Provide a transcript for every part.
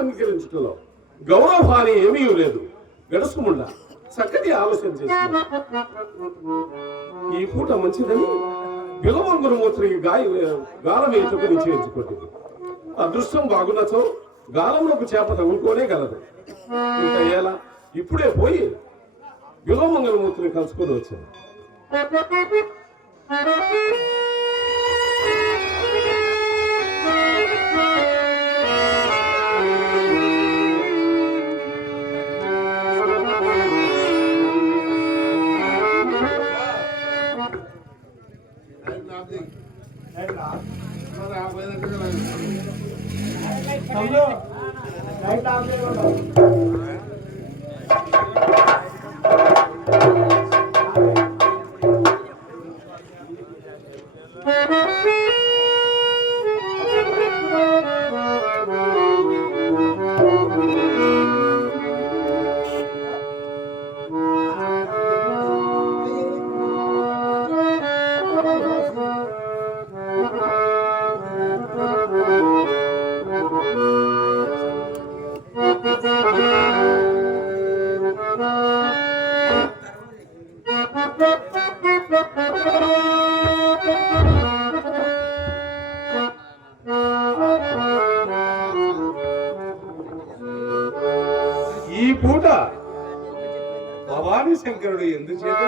అంగీకరించడంలో గౌరవహాని ఏమీ లేదు. గడుసుముండా చక్కటి ఆలోచన చేస్తున్నా. ఈ పూట మంచిదని బిలవంగురమూర్తికి గాలం వేసుకు నిశ్చయించుకుంటుంది. అదృష్టం బాగున్నచో గాలంలోకి చేప తగులుకోనే గలదు. ఇంకా ఎలా ఇప్పుడే పోయి బిలవంగురమూర్తిని కలుసుకొని వచ్చాను. ఈ పూట భవానీ శంకరుడు ఎందుచేత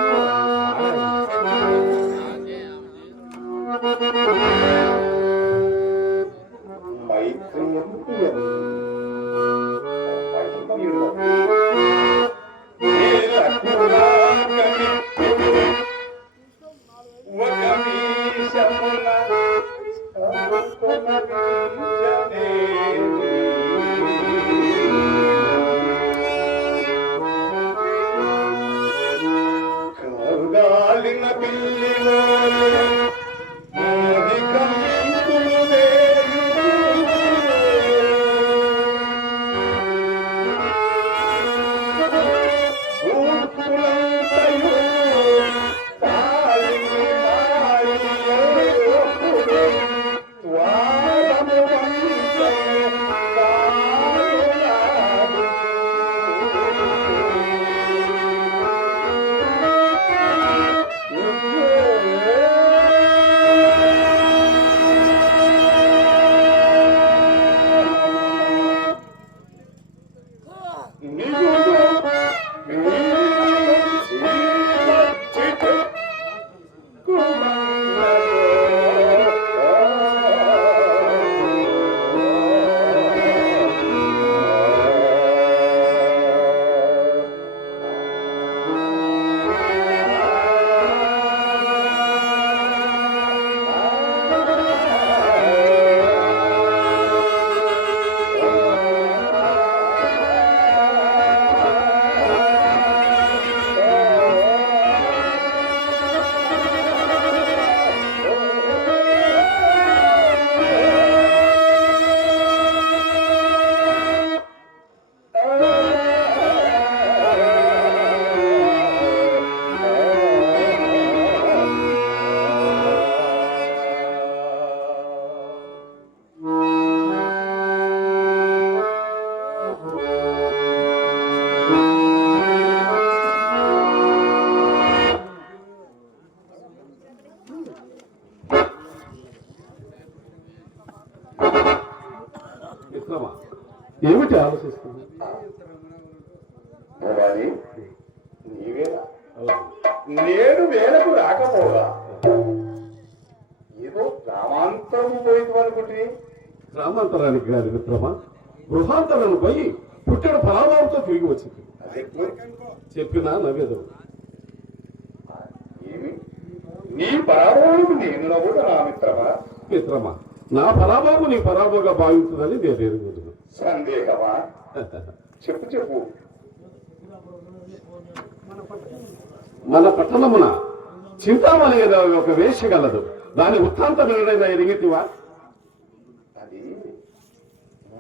మిత్రమా, ఏమిటి ఆలోచిస్తుంది? భవాని, నీవేనా? నేను వేలకు రాకపోగా ఏదో గ్రామాంతరము పోయింది అనుకుంటే. గ్రామాంతరానికి కాదు మిత్రమా, గృహాంతరాన్ని పోయి పుట్టిన ఫలాభావంతో తిరిగి వచ్చింది. చెప్పినా నవ్వేదు. ఏమి నీ పరాభవం నేను నవ్వుతా నా మిత్రమా? మిత్రమా, నా పరాభావం నీ పరాభవంగా భావించుదని నేను ఎరుగుతున్నాను. సందేహమా? చెప్పు చెప్పు. మన పట్టణమున చింతామణి అనే ఒక వేశ్య గలదు. దాని వృత్తాంతం ఎవరైనా ఎరిగితివా? అది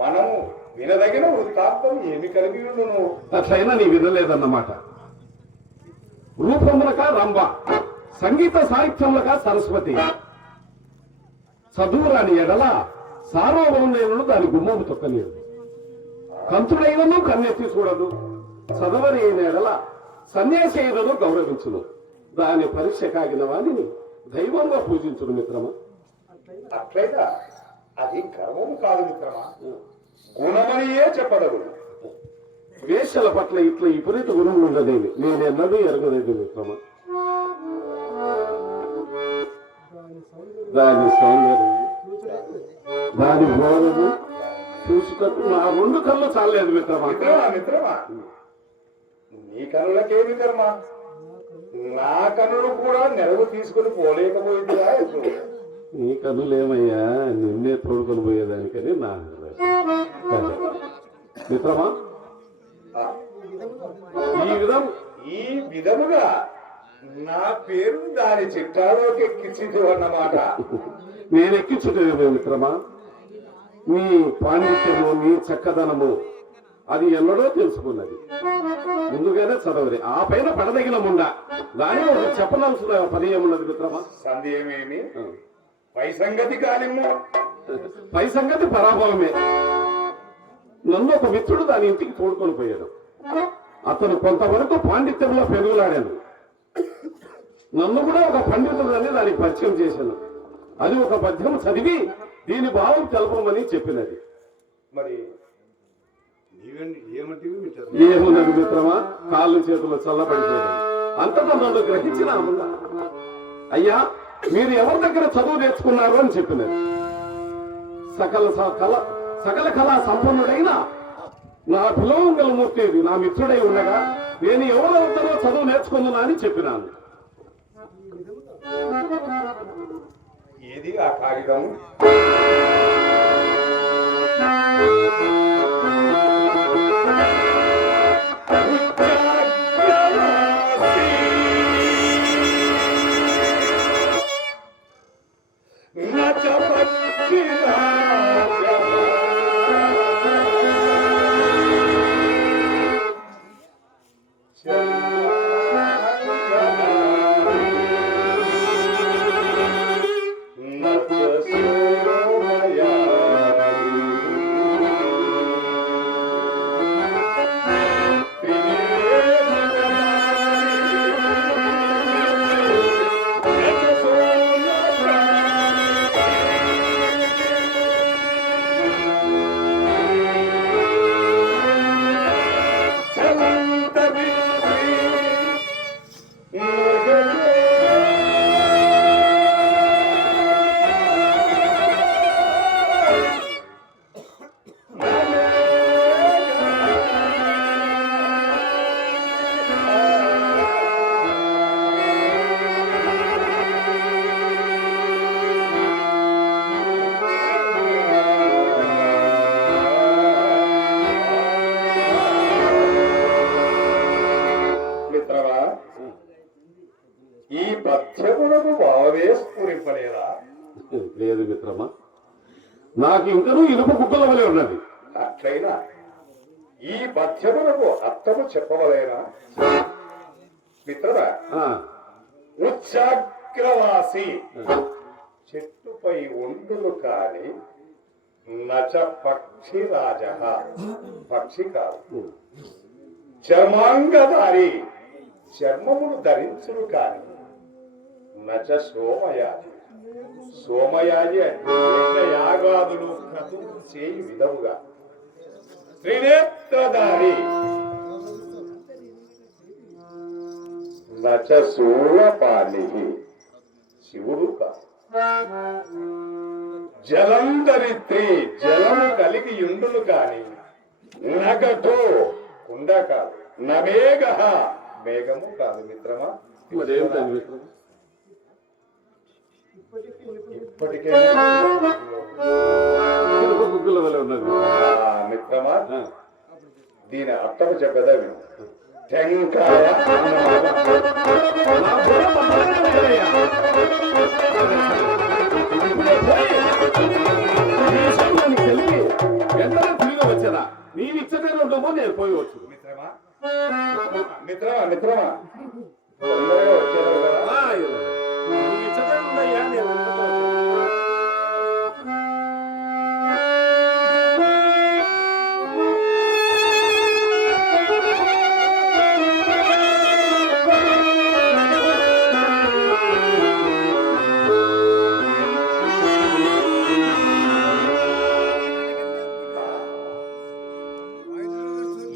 మనము వినదగిన వృత్తాంతం ఏమి కలిగి ఉండును? అట్లయినా నీ వినలేదన్నమాట. రూపములక రంభ, సంగీత సాహిత్యములక సరస్వతి, చదువురాని ఎడల సార్వభౌములను దాని గుమ్మము తొక్కలేదు. కంతుడైనను కన్నెత్తి చూడదు, చదవని అయిన ఎడల సన్యాసి అయినను గౌరవించును. దాని పరీక్ష కాగిన వాణిని దైవంగా పూజించును మిత్రమా. అట్లయినా అది గర్వము కాదు మిత్రమా, గుణమనియే చెప్పదగు. వేషల పట్ల ఇట్లా విపరీత గుణములు ఉండదేమి నేను ఎన్నడూ ఎరగలేదు మిత్రమా. దాని సౌందర్యం, దాని బోధము చూసుకట్టు నా రెండు కళ్ళు చాలేదు మిత్రమా. మిత్రమా, నీ కనులకేమి కర్మ? నా కనులు కూడా నెలవు తీసుకుని పోలేకపోయిందిగా. నీ కన్నులేమయ్యా, నిన్నే తోడుకొని పోయేదానికని నా మిత్రమా. ఈ విధముగా నా పేరు దాని చిట్టాలోకి ఎక్కించింది అన్నమాట. నేను ఎక్కించుటేమే మిత్రమా. నీ పాండిత్యము, నీ చక్కదనము అది ఎన్నడో తెలుసుకున్నది. ముందుగానే చదవది, ఆ పైన పడదగిన ముండ దాని చెప్పనవలసిన పని ఏమున్నది మిత్రమా. సందేహమేమి? పై సంగతి కానిమ్ము. పై సంగతి పరాభవమే. నన్ను ఒక మిత్రుడు దాని ఇంటికి తోడుకొని పోయాడు. అతను కొంతవరకు పాండిత్యంలో పెరుగులాడాను. నన్ను కూడా ఒక పండితుడని దానికి పరిచయం చేశాను. అది ఒక పద్యం చదివి దీని భావం తెలపమని చెప్పినది. మరి ఏమున్నది మిత్రమా, కాళ్ళు చేతులు చల్లబడిపోయాడు. అంతటా నన్ను గ్రహించిన అయ్యా, మీరు ఎవరి దగ్గర చదువు నేర్చుకున్నారు అని చెప్పినది. సకల కళా సంపన్నుడైన నా పిలవంగల మూర్తి నా మిత్రుడై ఉండగా నేను ఎవరెవరితో చదువు నేర్చుకున్నా అని చెప్పినాను. ఏది ఆ కాగితం? లేదు మిత్రమా, నాకు ఇంకనూ ఇనుప కుక్కల వలె ఉన్నది. అట్లయినా ఈ పద్యములకు అర్థము చెప్పవలేనా మిత్రమా? ఉచ్చాగ్రవాసి, చెట్టుపై ఒండులు కాని నచ పక్షిరాజ, పక్షి కాదు. చర్మాంగధారి, చర్మమును ధరించుడు కాని నచ సోమయాజి, సోమయాజి అంటే యాగాదులు క్రతువులు చేయి విధముగా త్రినేత్రధారి నచ శూలపాణి శివుడు కాదు. జలం ధరిత్రి జలము కలిగి ఉండును కాని నగటో కుండ కాదు, నవేగ వేగము కాదు మిత్రమా. మరేమిటండి మిత్రమా? ఇప్పటికే ఇనుప గుగ్గుల వలె ఉన్నది మిత్రమా, ఆ. దీని అర్థం చెప్పదా విను. టెంకాయ నా బుర్ర మొదలైన వేరయ్యా. ఇప్పుడే పోయి ఈ విషయం నాకు తెలిపి వెంటనే తిరిగి వచ్చేదా నీవు ఇచ్చటే ఉండమో నేను పోయి వచ్చు. మిత్రమా మిత్రమా మిత్రమా తొందరగా వచ్చేదావు కదా. నీవు ఇచ్చటే ఉండయ్యా నేను వెంటనే వచ్చేదా.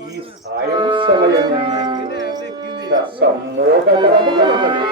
ఈ సాయం సమయం సమ్మోహకరముగా ఉన్నది.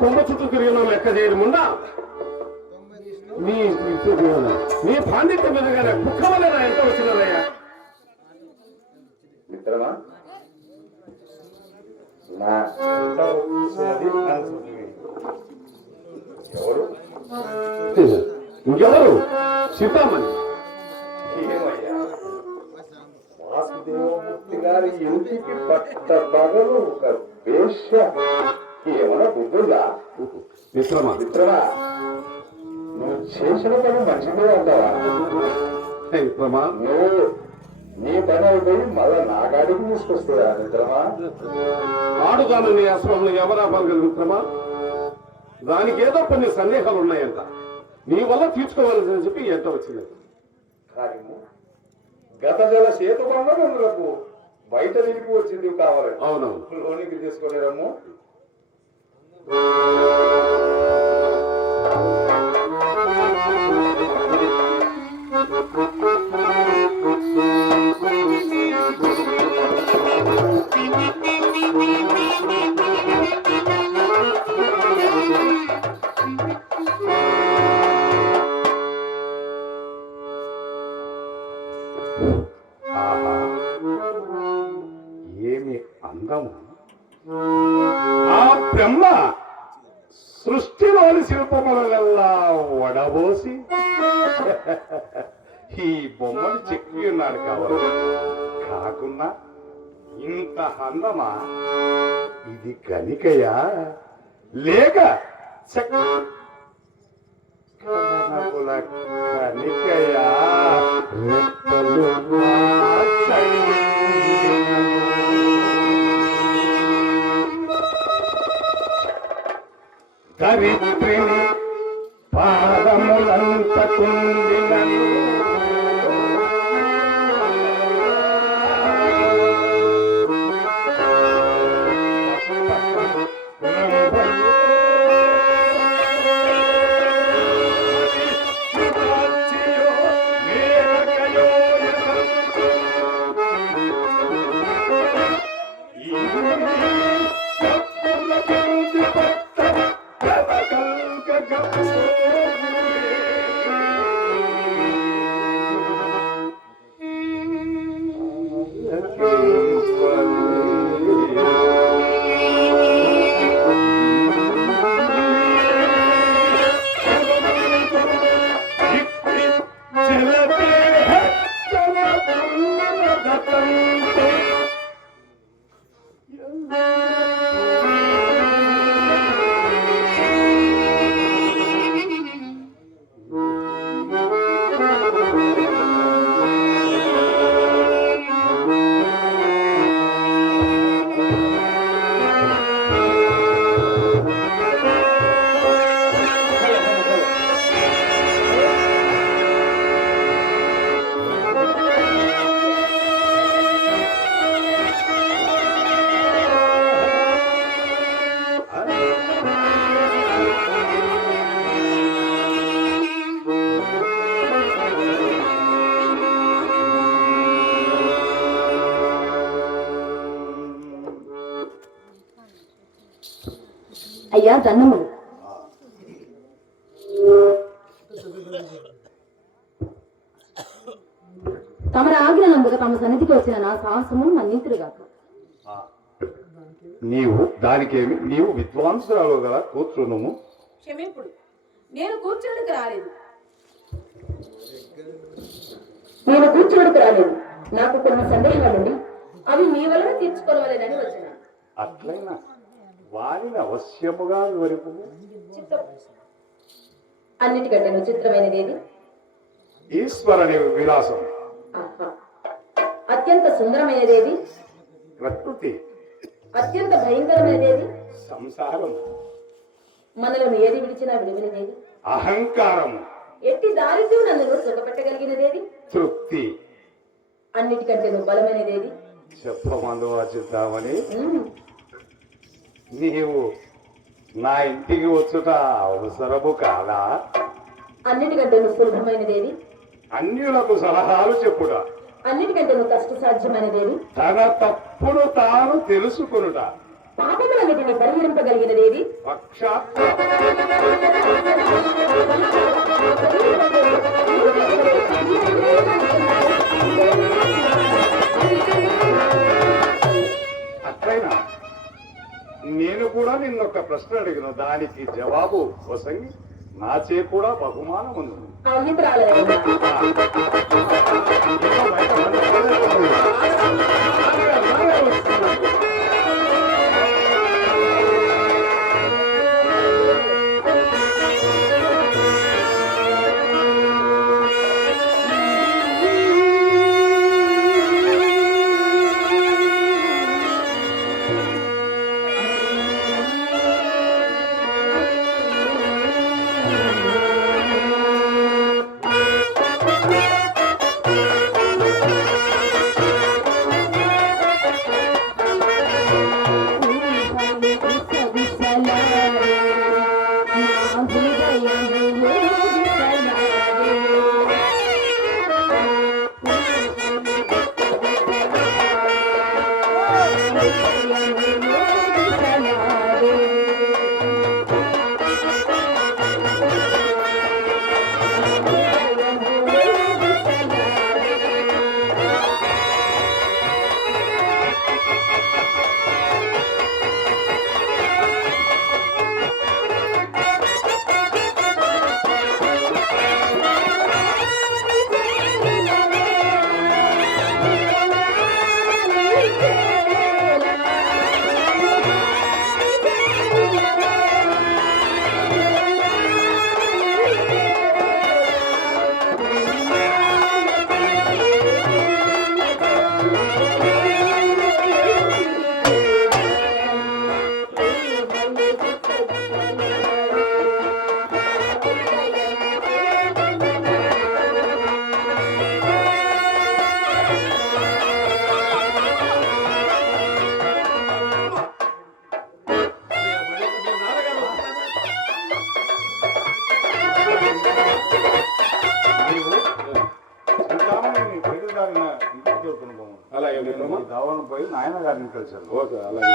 కొమ్మ చుట్టూ తిరిగిన లెక్క చేయకుండా నీ పాండిత్యం మీదగానే కుక్క వల్ల నా ఎంత వచ్చినదయ్యా. మిత్రమా నా ఎవరు ఇంకెవరు? సీతామణి. ఏమయ్యా వాసుదేవమూర్తి గారి ఇంటికి పట్ట పగలు ఒక వేశ్య ఏమన్నా బుద్ధుందా? మిత్రమా మిత్రమా నువ్వు చేసిన పని మంచిదే అంటావా? మిత్రమా నువ్వు నీ పని అయిపోయి మళ్ళా నాగాడికి తీసుకొస్తావా మిత్రమా? ఆడుగాను నీ ఆశ్రమంలో ఎవరా పలగలు మిత్రమా? దానికి ఏదో కొన్ని సందేహాలు ఉన్నాయంట. నీ వల్ల తీర్చుకోవాలని చెప్పి ఎంత వచ్చింది. కార్యము గత జల సేతుబంధములకు బయట నిలిపి వచ్చింది కావాలి. అవునవును. లోనికి తీసుకునేదమ్ము. ఏమి అందము! ఆ బ్రహ్మ సృష్టిలోని శిల్పములల్లా వడబోసి ఈ బొమ్మలు చెక్కి ఉన్నాడు కావాలి. కాకున్నా ఇంత అందమా? ఇది కనికయా లేక కనకుల కనికయా? రెప్పలు దరిద్రిని పాదములంత కుండినను అయ్యా దండములు. తమర ఆజ్ఞ నందుగా తమ సన్నిధికి వచ్చిన నా సాహసము మన్నితురుగాక. నీవు దానికేమి? నీవు విద్వాంసురాలు గల కూర్చునుము. క్షమింపుడు, నేను కూర్చోడానికి రాలేదు. నేను కూర్చోడానికి రాలేదు. నాకు కొన్ని సందేహాలుండి అవి మీ వలన తీర్చుకోవాలని వచ్చిన. అట్లయినా వారిని అవశ్యముగా వరకు. అన్నిటికంటే విచిత్రమైనది ఏది? ఈశ్వరుని విలాసం. అత్యంత సుందరమైనది ఏది? ప్రకృతి. అత్యంత భయంకరమైనది ఏది? సంసారం. మనలను ఏది విడిచినా విలువైనదేది? అహంకారం. ఎట్టి దారిద్ర్యం నన్ను సుఖపెట్టగలిగినదేది? తృప్తి. అన్నిటికంటే బలమైనదేది? చెప్పమందు వాచిద్దామని నీవు నా ఇంటికి వచ్చుట అవసరము కాదా? అన్నిటికంటే సులభమైనదేది? అన్యులకు సలహాలు చెప్పుట. అన్నిటికంటే కష్ట సాధ్యమైనదేది? తన తప్పును తాను తెలుసుకునుట. పాపములన్నిటిని పరిహరింపగలిగినదేది? అట్లయినా నేను కూడా నిన్నొక్క ప్రశ్న అడిగిన దానికి జవాబు వసంగి నాచే కూడా బహుమానం ఉంది. నేను ఈ దావను పోయి నాయన గారిని కలిసాను. ఓకే అలాగే.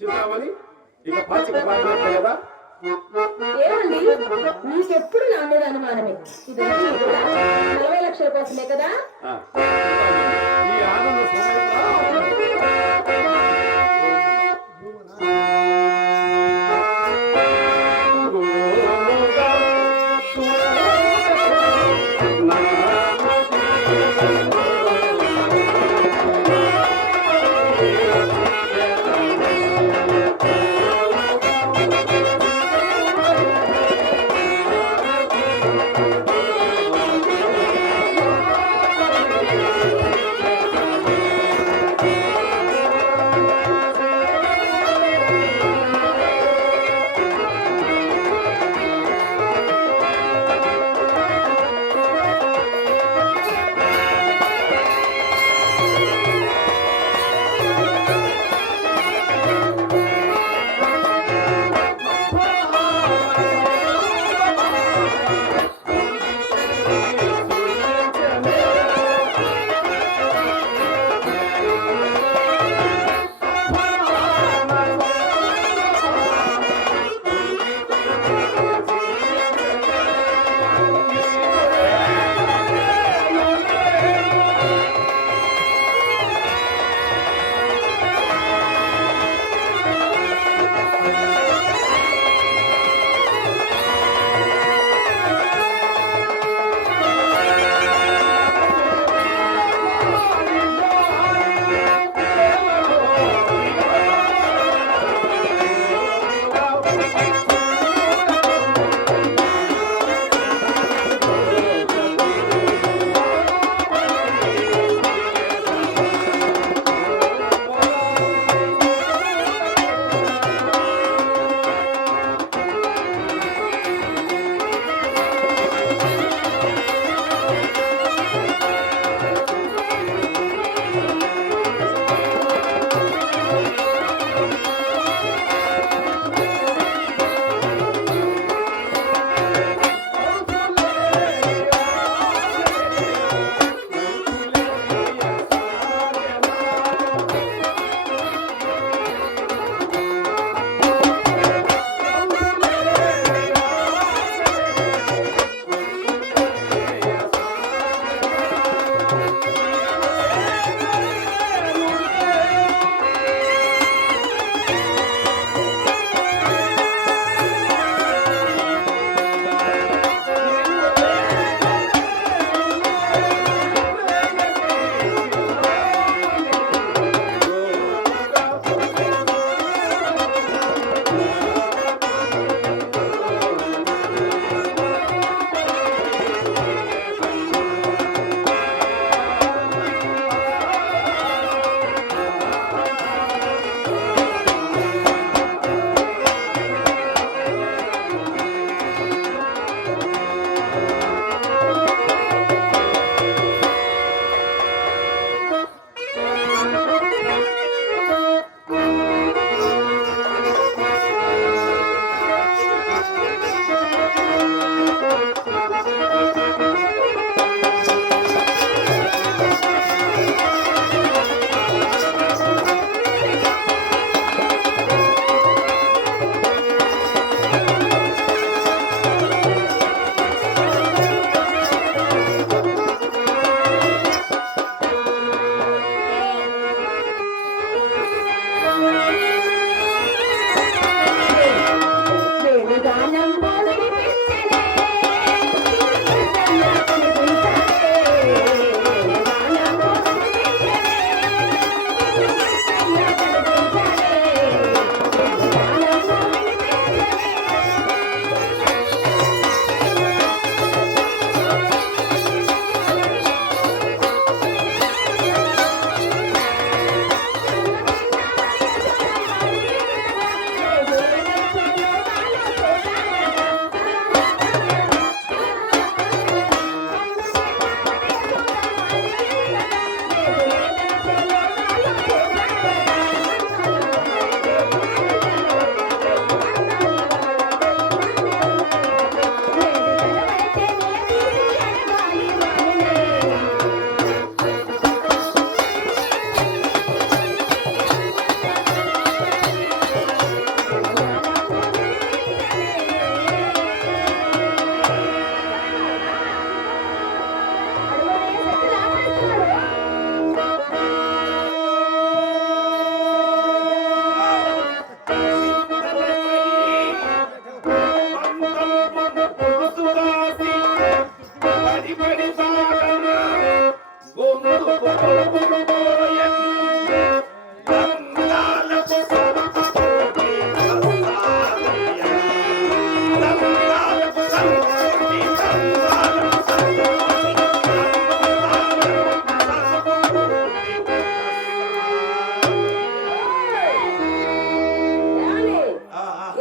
చింతామణి ఇక పాచిక పాడినట్లే కదా. ఏమండి మీకెప్పుడు నా మీద అనుమానమే. ఇదంతా కూడా 40 లక్షల కోసమే కదా. ఆ, చింతామణి, ఈ ఆనంద ఏమండి?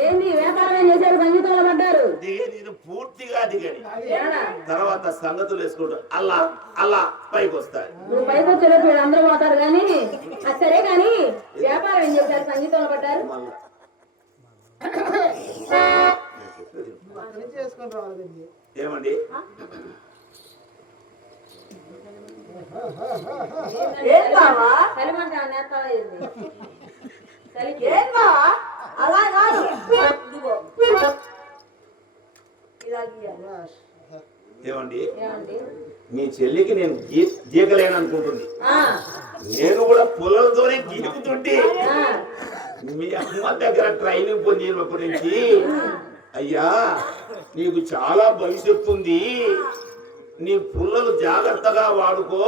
ఏంది వ్యాపారం ఏం చేశారు? సంగీతంలో పడ్డారు. నేను పూర్తిగా దిగని ఏడా? తర్వాత సంగతులు వేసుకుంటూ అల్లా అల్లా పైకి వస్తాయి. నువ్వు పైకి వచ్చేటప్పుడు వీళ్ళు అందరూ పోతారు కానీ అది సరే కానీ వ్యాపారం ఏం చేశారు? సంగీతంలో పడ్డారు. మళ్ళా ఏమండి ఏం బావా? కలిమంట నేస్తావా ఏంది? కలికి. ఏం బావా? అలా కాదు ఇదిగో ఇలా గీయాలి. ఏమండి ఏమండి? మీ చెల్లికి నేను గీకలేను అనుకుంటుంది. ఆ, నేను కూడా పొలంతోనే గీకుతుంటే ఆ, మీ అమ్మ దగ్గర ట్రైనింగ్ పొందినప్పటి నుంచి అయ్యా నీకు చాలా భవిష్యత్తు ఉంది, నీ పుల్లలు జాగ్రత్తగా వాడుకో,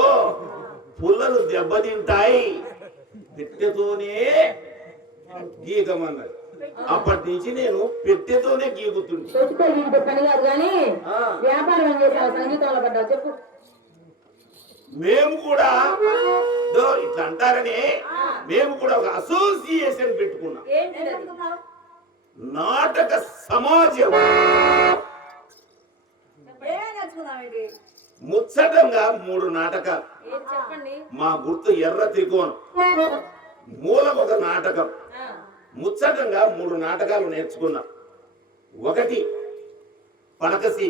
పుల్లలు దెబ్బతింటాయి, పెట్టెతోనే గీకమన్నది. అప్పటి నుంచి నేను పెట్టెతోనే గీకుతుంటే పెట్టుకో గీడితే పని కాదు కానీ వ్యాపారం ఏం చేశావు? సంగీతంలో పడ్డావు చెప్పు. మేము కూడా ఇట్లా అంటారని మేము కూడా ఒక అసోసియేషన్ పెట్టుకున్నాం, ఏంటి అది? నాటక సమాజం. ఏమేం నేర్చుకున్నావేంటి? ముచ్చటంగా 3 నాటకాలు. ఏంటి చెప్పండి. మా గుర్తు ఎర్ర త్రికోణం, మూలకు ఒక నాటకం. ఆ, ముచ్చటంగా 3 నాటకాలు నేర్చుకున్నాం. ఒకటి పడకసి,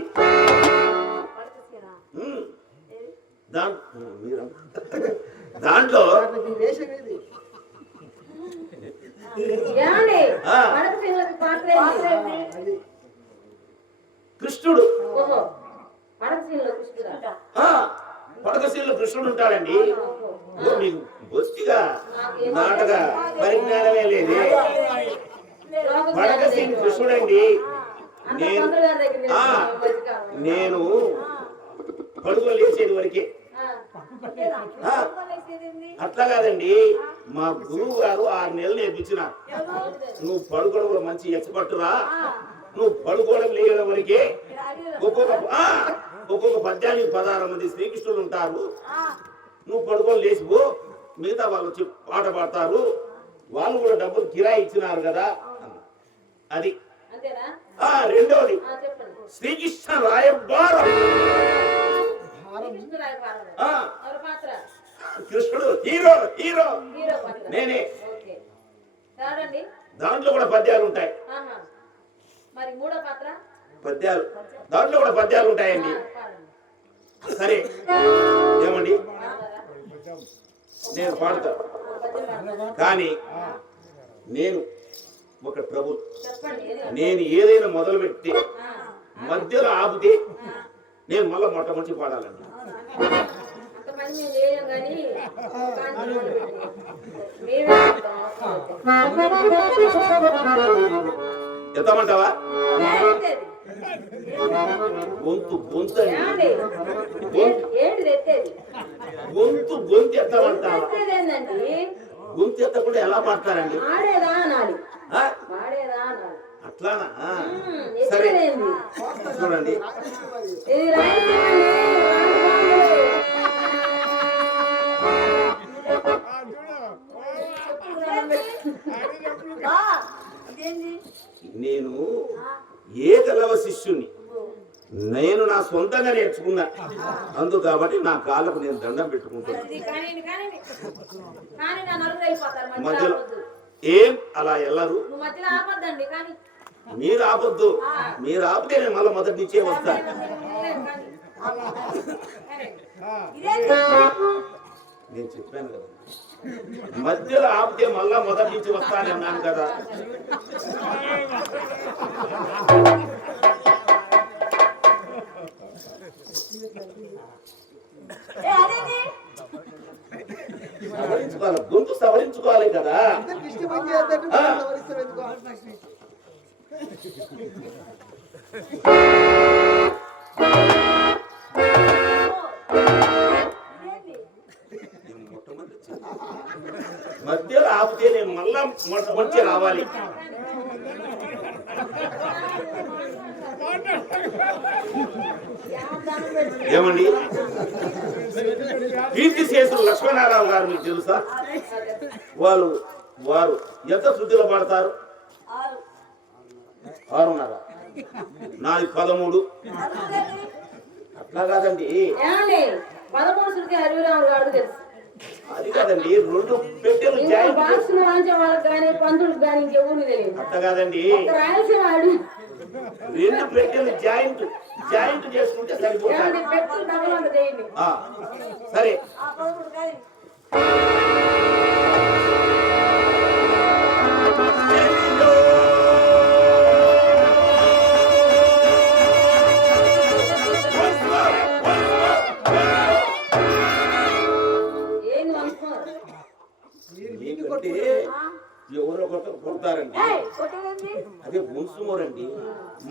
పడకసీనా? దాంట్లో ఏమండి? ఆ. పడక సింహకి పాత్ర ఏంటి? కృష్ణుడు. ఓహో, పడక సింహంలో కృష్ణుడా? పడకశీల్లో కృష్ణుడు ఉంటాడండి. ఓ, మీకు బొత్తిగా నాటక పరిజ్ఞానమే లేదే. పడకశీ కృష్ణుడండి. అంత నేను పంతులు గారి దగ్గర ఆ, నేర్చుకున్నావు. నేను పడుకొని లేచేది వరకే. ఆ, ఆ, అట్లా కాదండి, మా గురువు గారు 6 నెలలు నేర్పించిన, నువ్వు పడుకోవడం మంచి ఎక్స్పర్టురా, నువ్వు పడుకోవడం లేయడం వరకే. ఒక్కొక్క పద్యానికి 16 మంది శ్రీకృష్ణులు ఉంటారు, నువ్వు పడుకొని లేచిపో, మిగతా వాళ్ళు వచ్చి పాట పాడతారు, వాళ్ళు కూడా డబ్బులు కిరాయి ఇచ్చినారు కదా అన్న. అది అంతేనా? రెండోది ఆ, చెప్పండి. శ్రీకృష్ణ రాయబారం. శ్రీకృష్ణుడు ఆయన పాత్ర. ఆ, ఎవరి పాత్ర? కృష్ణుడు హీరో హీరో హీరో పాత్ర. నేనే. ఓకే. చూడండి. దాంట్లో కూడా పద్యాలు ఉంటాయి. ఆహా. మరి మూడో పాత్ర? పద్యాలు దాంట్లో కూడా పద్యాలు ఉంటాయండి. పాడండి. సరే ఏమండి, పాడతారా? నేను పాడతా, పద్యం పాడతారా? కానీ నేను ఒక ప్రభు. చెప్పండి. ఏది? నేను ఏదైనా మొదలు పెడితే ఆ, మధ్యలో ఆపితే నేను మళ్ళీ మొట్టమొదటి పాడాలండి. అంత పని మేము చేయం కానీ కాంతి మొదలుపెట్టి. మేమే ఎత్తమంటావా? ఎత్తేది. గొంతు గొంతు ఏమండి? ఏంటిది ఎత్తేది? గొంతు ఎత్తమంటావా? ఎత్తేది ఏందండి? గొంతు ఎత్తకుండా ఎలా పాడతారండి? ఆడేదా అనాలి. ఆ? వాడేదా అనాలి. అట్లానా? సరే ఎత్తేదేంది? చూడండి, ఇది రాయలసీమండి. బా, ఇదేంది? నేను ఏకలవ శిష్యుని, నేను నా సొంతంగా నేర్చుకున్నా, అందుకు కాబట్టి నా కాళ్ళకు నేను దండం పెట్టుకుంటున్నా. ఇది కానివ్వండి, కానివ్వండి. కానీ నా నలుగురు అయిపోతారు. మధ్యలో మధ్యలో ఆపొద్దు. ఏం అలా ఎల్లరు, నువ్వు మధ్యలో ఆపొద్దండి. కానీ మీరు ఆపొద్దు, మీరు ఆపితే నేను మళ్ళీ మొదటి నుంచే వస్తా. ఇదేంది? నేను చెప్పాను కదా, మధ్యలో ఆపితే మళ్ళా మొదటి నుంచి వస్తానని అన్నాను కదా. అదేంది? సవరించుకోవాలి, గొంతు సవరించుకోవాలి కదా. ఆ. ఇదేంది? మధ్యలో ఆపితే నేను మళ్ళా మొట్టమొచ్చి రావాలి. ఏమండి, కీర్తిశేషులు లక్ష్మీనారాయణ గారు మీకు తెలుసా? వారు ఎంత శుద్ధిలో పడతారు? 6:30. నాది 13. అట్లా కాదండి, ఏమండి 13 శృతి హరిరాములు గారు తెలుసు. అది కాదండి, 2 పెట్టెలు జాయింట్. బాక్స్ వాంచే వాళ్ళకి కానీ పంతులకు కానీ ఇంకెవరు తెలియదు. అట్లా కాదండి, రాయలసీమ ఆడు 2 పెట్టెలు జాయింట్ చేసుకుంటే సరిపోతుంది. పెట్టులు డబ్బులు అంత చేయండి. సరే, ఆ పదకొండు కానీ ఏంది అనుకున్నారు? మీకంటే ఎవరో కొడతారండి. కొట్టేది అదే మున్సుమోరండి,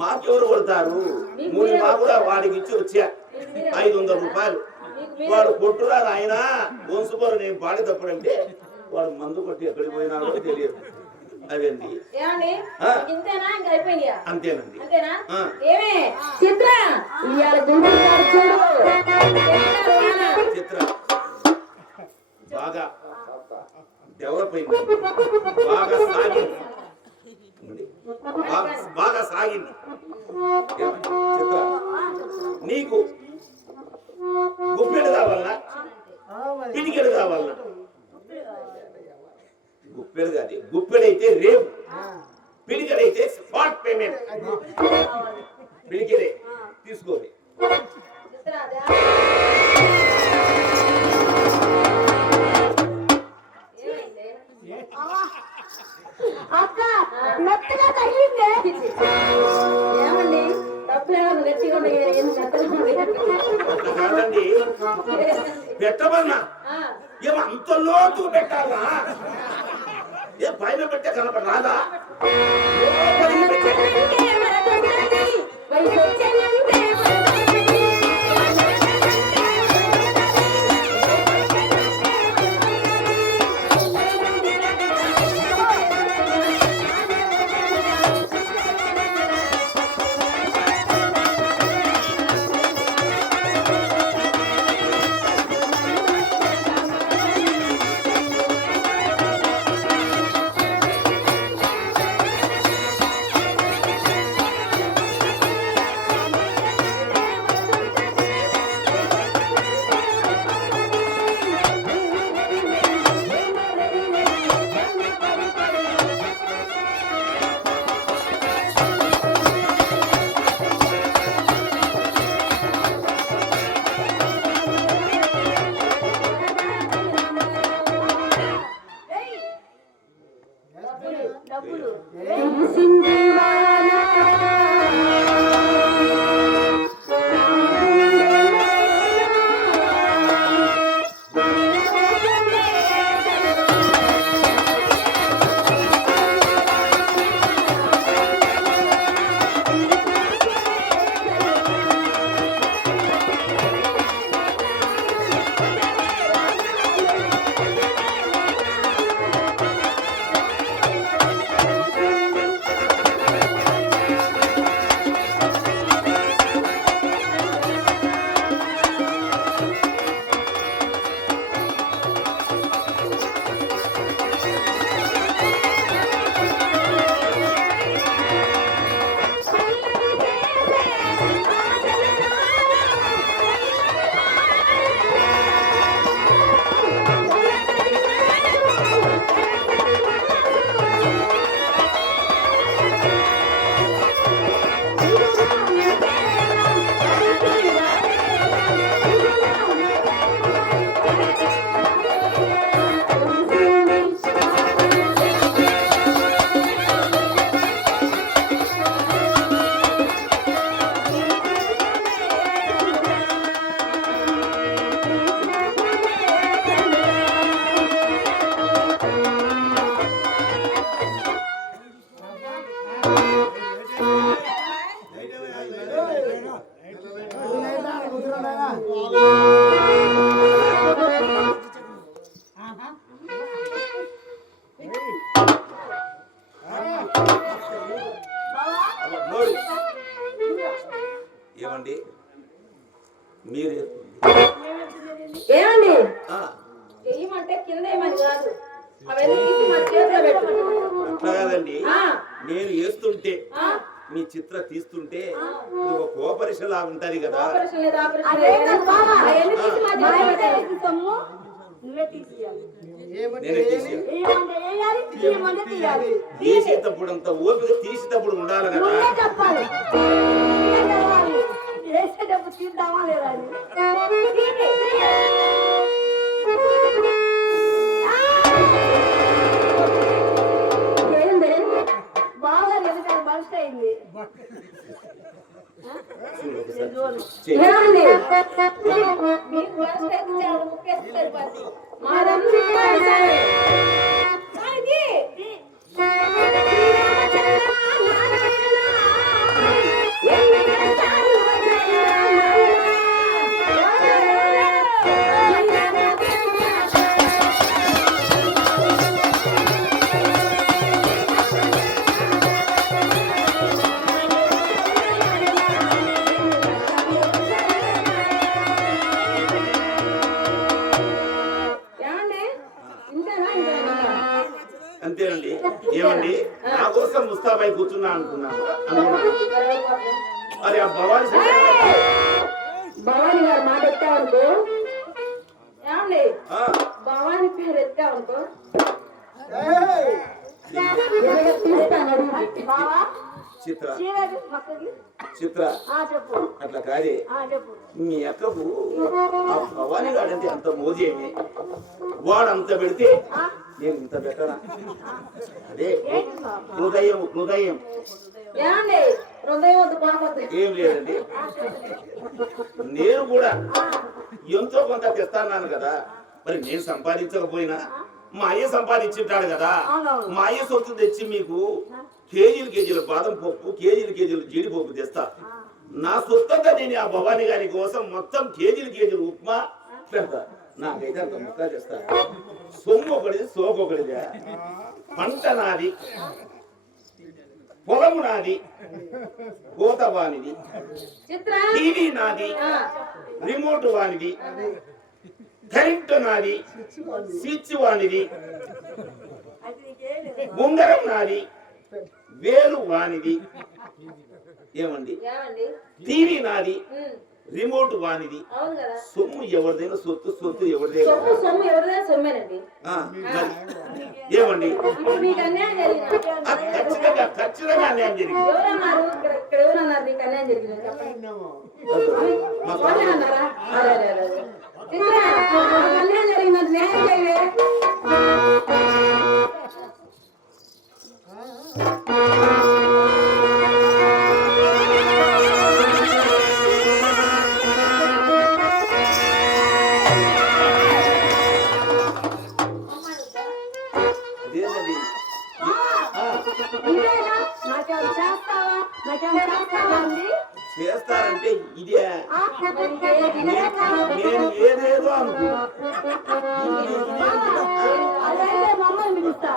మాకెవరు కొడతారు? మా కూడా వాడికి ఇచ్చి వచ్చా 500 రూపాయలు. వాడు కొట్టురా ఆయన మున్సుమోరు, నేను పాడి తప్పుడంటే వాడు మందు కొట్టి ఎక్కడికి పోయినాడో తెలియదు. అదండి. ఏమండి ఇంతేనా? ఇంకా అయిపోయింది. అంతేనండి. అంతేనా? ఏమే చిత్ర ఇవాళ గుంటూరు గారు చూడు. చిత్ర బాగా డెవలప్ అయింది, బాగా సాగింది. చిత్ర, నీకు గుప్పెడు కావాలన్నా పిడికెడు కావాలన్నా? గుప్పెడు కాదు, గుప్పెడైతే రేపు, పిడికెడైతే స్పాట్ పేమెంట్. పిడికెడే తీసుకోండి. అక్క మెత్తగా తగిలిందే. ఏమండి తప్పేమో గట్టిగా కాదండి, పెట్టమన్నా ఏమో అంత లోతు పెట్టాలా? ఏ పైన పెట్టే కనపడ రాదా? అంటే కింద ఏమని కాదు, అవన్నీ తీసి మా చేతిలో పెట్టు. అట్లా కాదండి, ఆ, నేను వేస్తుంటే ఆ, మీ చిత్ర తీస్తుంటే ఇది ఒక కోపరేషన్ లాగా ఉంటది కదా. ఆపరేషన్ లేదు, ఆపరేషన్ అదే లేదు. కాదు బావా. అవన్నీ తీసి మా మా చేతిలో ఇంట్లో పెట్టు. వేసిన సొమ్ము నువ్వే తీసేయాలి. నేనే తీసి ఏమంటే వేయాలి, తీయమంటే తీయాలి. తీసేటప్పుడు అంత ఓపిక తీసేటప్పుడు ఉండాలి కదా. నువ్వే చెప్పాలి. నువ్వే తెలవాలి. వేసేటప్పుడు తీద్దామా లేదా అని. తీయండి, ఏంది? బాగా వెనకాల బస్ట్ అయింది. ఏమండి? మీకు వరుస ఎత్తితే ఆవిడ ముక్కేస్తే సరిపోద్ది. మాదంతా సరే. ఇది. ఏమండి? ఇంతేనా? ఇంతేనా? అంతేనండి. ఏమండి, నా కోసం ముస్తాబాయి కూర్చున్నా అనుకున్నాను. అరే ఆ భవానీ శంకర్ భవాని గారు మాట ఎత్తావనుకో, ఏమండి ఆ, భవాని పేరు ఎత్తావనుకో తీస్తాను అడుగు. బావా చిత్ర చీర పక్కకి. చిత్ర చెప్పు. అట్లా కాదే, చెప్పు. మీ అక్కకు ఆ భవానీ గాడంటే అంత మోజేమి, వాడు అంత పెడితే నేను ఇంత పెట్టనా? అదే హృదయం హృదయం ఏమండి హృదయం వద్దు, బాగొద్దు. ఏం లేదండి. నేను కూడా ఎంతో కొంత తెస్తాను కదా, మరి నేను సంపాదించకపోయినా మా అయ్య సంపాదించుంటాడు కదా. మా అయ్య సొత్తు తెచ్చి మీకు కేజీలు కేజీలు బాదం పప్పు, కేజీలు కేజీలు జీడిపప్పు తెస్తా. నా సొత్తంగా నేను ఆ భవానీ గారి కోసం మొత్తం కేజీలు కేజీలు ఉప్మా పెడతా. నాకైతే అంత ముక్క తెస్తా. సొమ్ము ఒకటిది, సోపు ఒకటిదే. పంట నాది, పొలము నాది, కోత వానిది, చిత్ర టీవీ నాది, రిమోట్ వానిది, కరెంట్ నాది, స్విచ్ వానిది, ఉంగరం నాది, వేలు వానిది. ఏమండి, ఏమండి? టీవీ నాది, ఉమ్, రిమోట్ వానిది. అవును కదా. సొమ్ము ఎవరిదైనా సొత్తు సొత్తు ఎవరిదైనా. సొమ్ము సొమ్ము ఎవరిదైనా సొమ్మేనండి. మరి ఏమండి, ఇప్పుడు మీకు అన్యాయం జరిగింది. ఖచ్చితంగా ఖచ్చితంగా అన్యాయం జరిగింది. ఎవరన్నారు? ఇక్కడ ఎవరన్నారు నీకు అన్యాయం జరిగింది? చెప్పండి. మా వాళ్ళే అన్నారా? అదే, అదే, అదే. చిత్ర, నాకు అన్యాయం జరిగిందంటే న్యాయం చేయవే. అదేనండి. ఇదేనా? నాకేమైనా చేస్తావా? నాకేమైనా చేస్తావా అండి? చేస్తారంటే ఇదే. మరి నేను ఏదేదో అనుకో. అదైతే మమ్మల్ని పిలుస్తా.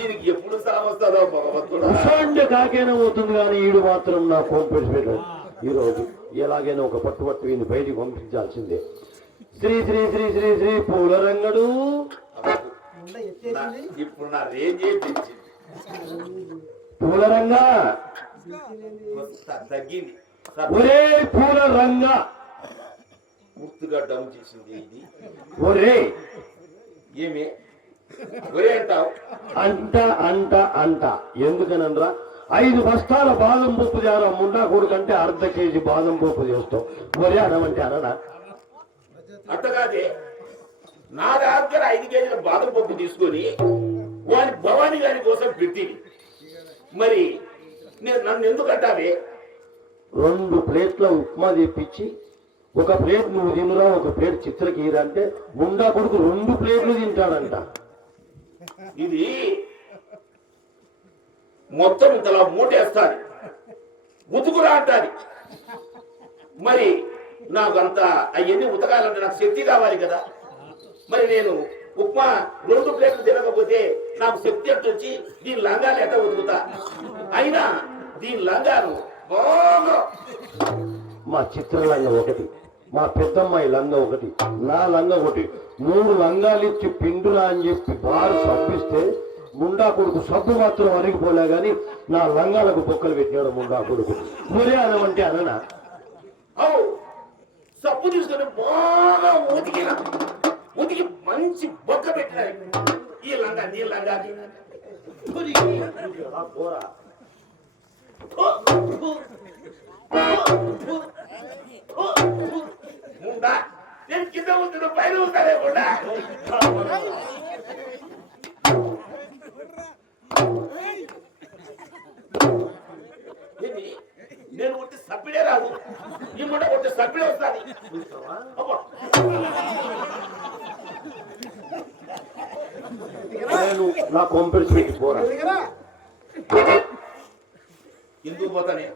దీనికి ఎప్పుడు సాగు వస్తుందో భగవంతుడా. అంటే కాకైనా అవుతుంది కానీ ఈడు మాత్రం నా కోంపెడిచి పెట్టాడు. ఈ రోజు ఎలాగైనా ఒక పట్టు వీని బయటికి పంపించాల్సిందే. శ్రీ శ్రీ శ్రీ శ్రీ శ్రీ పూలరంగడు. ఇప్పుడు నా రేంజ్ పెంచింది, పూలరంగా తగ్గింది. ఒరే పూలరంగా పూర్తిగా డౌన్ చేసింది ఇది. ఒరే ఏమి ఒరే అంటావు? అంట అంట అంట ఎందుకనరా 5 బస్తాల బాదం పప్పు చేరా ముండా కొడుకంటే అర్ధ కేజీ బాదం పప్పు చేస్తావు. ఒరే అనమంటే అనడా? అట్టగాదే నా దగ్గర 5 కేజీల బాదం పప్పు తీసుకొని వాడి భవానీ గారి కోసం పెట్టి మరి నేను నన్ను ఎందుకు అంటావే? 2 ప్లేట్ల ఉప్మా తెప్పించి ఒక ప్లేట్ నువ్వు తినురా, ఒక ప్లేట్ చిత్రకీరా అంటే ముండా కొడుకు 2 ప్లేట్లు తింటాడంట. ఇది మొత్తం ఇంతలా మూటేస్తాది, ఉతుకురా అంటాది. మరి నాకంత అవన్నీ ఉతకాలంటే నాకు శక్తి కావాలి కదా. మరి నేను ఉప్మా 2 ప్లేట్లు తినకపోతే నాకు శక్తి ఎట్టొచ్చి దీని లంగాలు ఎట్ట ఉతుకుతా? అయినా దీని లంగాను బాగా మా చిత్రలంగా ఒకటి, మా పెద్దమ్మాయి లంగా ఒకటి, నా లంగా ఒకటి, 3 లంగాలు ఇచ్చి పిండురా అని చెప్పి బారు సబ్బిస్తే ముండా కొడుకు సబ్బు మాత్రం అరిగిపోలే గాని నా లంగాలకు బొక్కలు పెట్టాడు ముండా కొడుకు. మురే అనమంటే అననా? అవు సబ్బు తీసుకొని బాగా ఉతికి మంచి బొక్క పెట్టినాయి. ఈ లంగా నీ లంగా పోరా ముందా నేను కింద ఉంటున్న పైన ఉంటానే కూడా. నేను కొట్టి సబ్బిడే రాదు, ఈ ముట్ట కొట్టి సబ్బిడే వస్తుంది. నేను నా కొంపెడిచి పెట్టి పోరా ఎందుకు పోతానే?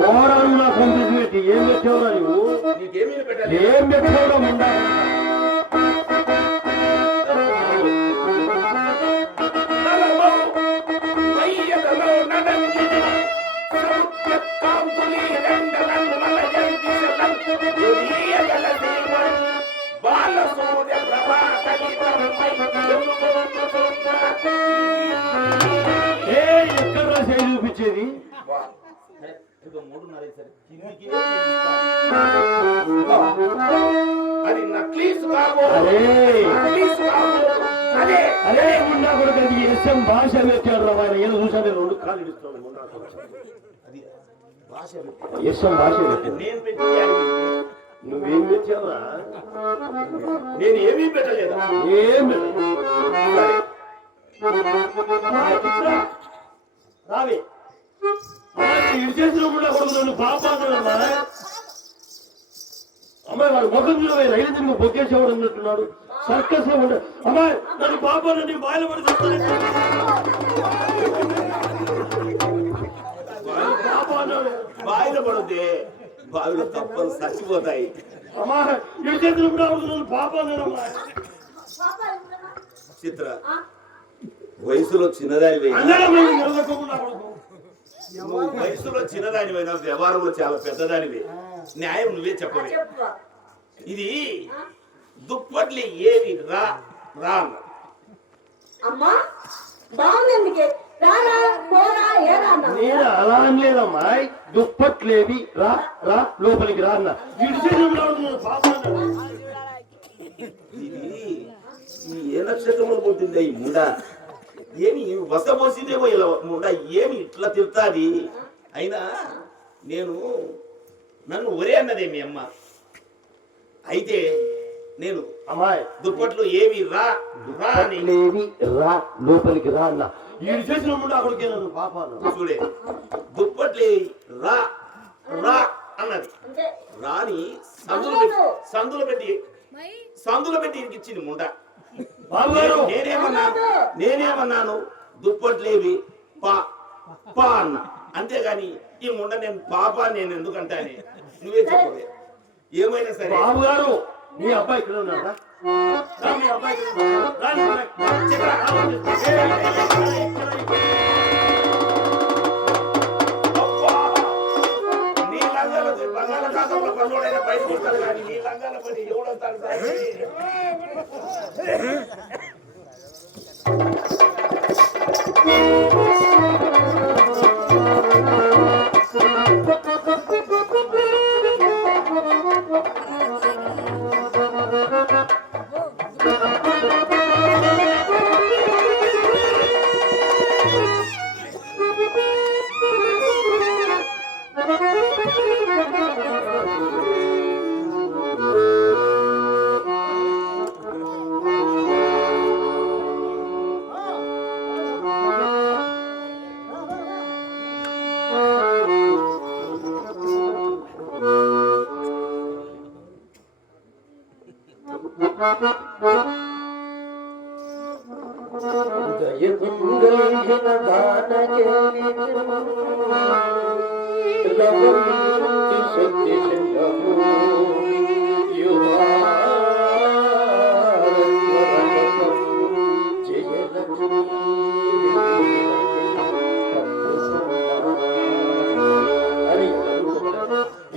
పోరాను నా కొంపెడిచి పెట్టి ఏం పెట్టావురా నువ్వు? నీకేమీ పెట్టాలి? ఏం పెట్టావురా ముండా? ఎక్కడ చేయి చూపించేది? అది నక్లీస్ కాదు. అరే ముండా కొడుకు అది ఎస్ఎం భాష పెట్టాడు రా. ఆయన ఏదో చూసాను 2 కాళ్ళు ఇస్తాడు ముండా ఎస్ఎం భాష పెట్టాడు. నేను పెట్టాను, నువ్వేం పెట్టావురా? నేను ఏమీ పెట్టలేదు. ఏం రావి ఇడిచేసిన కూడా కొడుకు నన్ను పాప అన్నాడమ్మా. అమ్మాయి వాడు ముఖం చూడవే రైలు తిరిగి బొక్కేసేవాడు అన్నట్టున్నాడు. సర్కస్ లో ఉండే అమ్మాయి నన్ను పాప నన్ను బాయిల పడి పాప అన్నాడు. బాయిల పడితే బావిలో తప్పలు చచ్చిపోతాయి. అమ్మా ఇడిచేసిన కూడా నన్ను పాప అన్నాడమ్మా. చిత్ర వయసులో చిన్నదానివే, అన్నాడమ్మా నిలదొక్కకుండా కొడుకు. నువ్వు వయసులో చిన్నదానివైనా వ్యవహారంలో చాలా పెద్దదానివే. న్యాయం నువ్వే చెప్పవే. ఇది దుప్పట్లు ఏవి రా రా అన్నారు. అమ్మా బాగుంది ఎందుకే రారా పోరా ఏరా అన్నా. నేను అలా అనలేదమ్మా. దుప్పట్లేవి రా రా లోపలికి రా అన్న. ఇది ఏ నక్షత్రంలో పుట్టిందే ఈ ముండ? ఏమి వసపోసిందేమో ఇలా ముండ, ఏమి ఇట్లా తిరుతాది? అయినా నన్ను ఒరే అన్నదే మీ అమ్మ. అయితే నేను అమ్మాయి దుప్పట్లు ఏవి రా రా అని రా లోపలికి రా అన్న. ఈడు చేసిన ముందు అక్కడికి నన్ను పాప అన్న. చూడే దుప్పట్లు రా రా అన్నది. రాని సందులు పెట్టి ఇరికిచ్చింది ముండ. బాబు గారు నేనేమన్నాను దుప్పట్లేవి పా పా అన్న. అంతేగాని ఈ ముండ నేను పాప నేను ఎందుకంటానే? నువ్వే చెప్పలే. ఏమైనా సరే బాబు గారు మీ అబ్బాయి ఇక్కడ ఉన్నాడా? మీ అబ్బాయి ఇక్కడ ఉన్నాడు. రాని, రాని. చిత్ర, రావాలి. అబ్బా! నీ లంగాల బంగాళాఖాతంలో పనులైనా బయట కొడతారు కానీ నీ లంగాల పని ఎవడొస్తాడు సార్?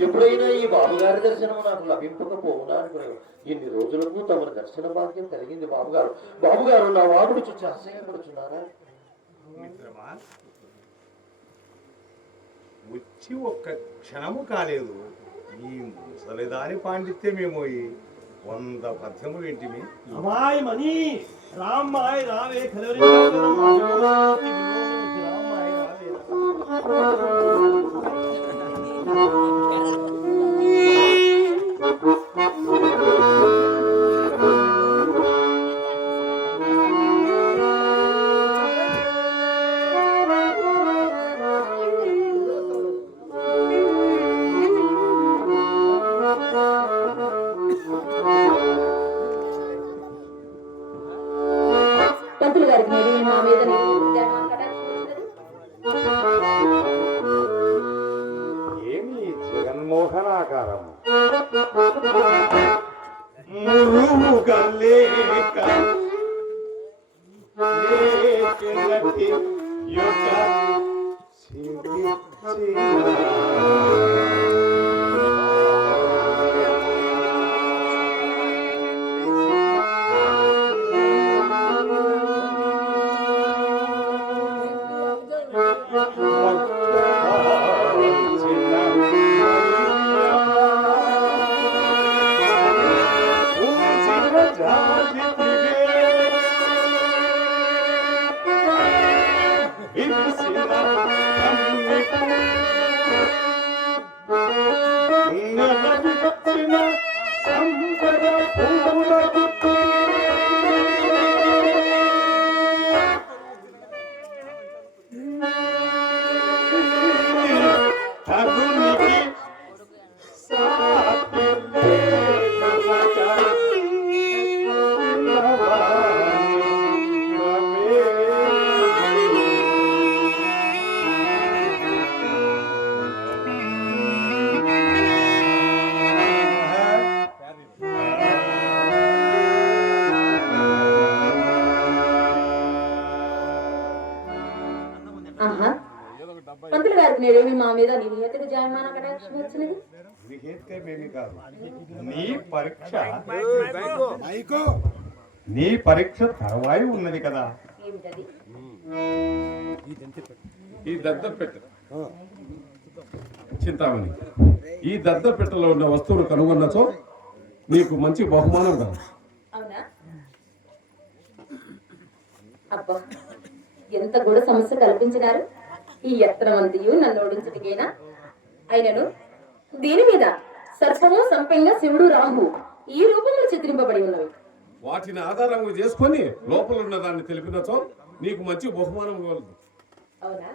ఎప్పుడైనా ఈ బాబుగారి దర్శనం నాకు లభింపకపోవునా అనుకున్నాను. ఇన్ని రోజులకు తమ దర్శన భాగ్యం కలిగింది. బాబుగారు బాబుగారు నా వాగుడు చూసి ఆశయపడుచున్నారా? మిత్రమా, వచ్చి ఒక్క క్షణము కాలేదు. ఈ ముసలిదాని పాండిత్యమేమో ఈ 100 పద్యము ఏంటిమి. అమ్మాయి మనీ రామ్మాయి రావే రామ్మాయి రావే. పంతులు గారికి మీరు మా మీద నిర్ణయించారు కటాక్షించినది. ఏమి జగన్మోహనాకారం మురుగలేక లేచినట్టి యొక్క పంతులు గారికి నేడేమి మా మీద నిర్హేతుగా జాయమాన కటాక్షం వచ్చినది. విహేత్కమేమి కాదు, నీ పరీక్ష తర్వాయి ఉన్నది కదా. ఏమిటది? ఈ దద్దపెట్ట చింతామణి, ఈ దద్దపెట్టలో ఉన్న వస్తువులు కనుగొన్నచో నీకు మంచి బహుమానం కాదు. అవునా? అబ్బా, ఎంత కూడా సమస్య కల్పించినారు. ఈ యత్నవంతియు నన్ను ఓడించటికేనా? అయినను దీని మీద సర్పము సంపంగా శివుడు రాహు ఈ రూపంలో చిత్రింపబడి ఉన్నవి. వాటిని ఆధారంగా చేసుకొని లోపల ఉన్న దాన్ని తెలిపినచో నీకు మంచి బహుమానం కలదు. అవునా?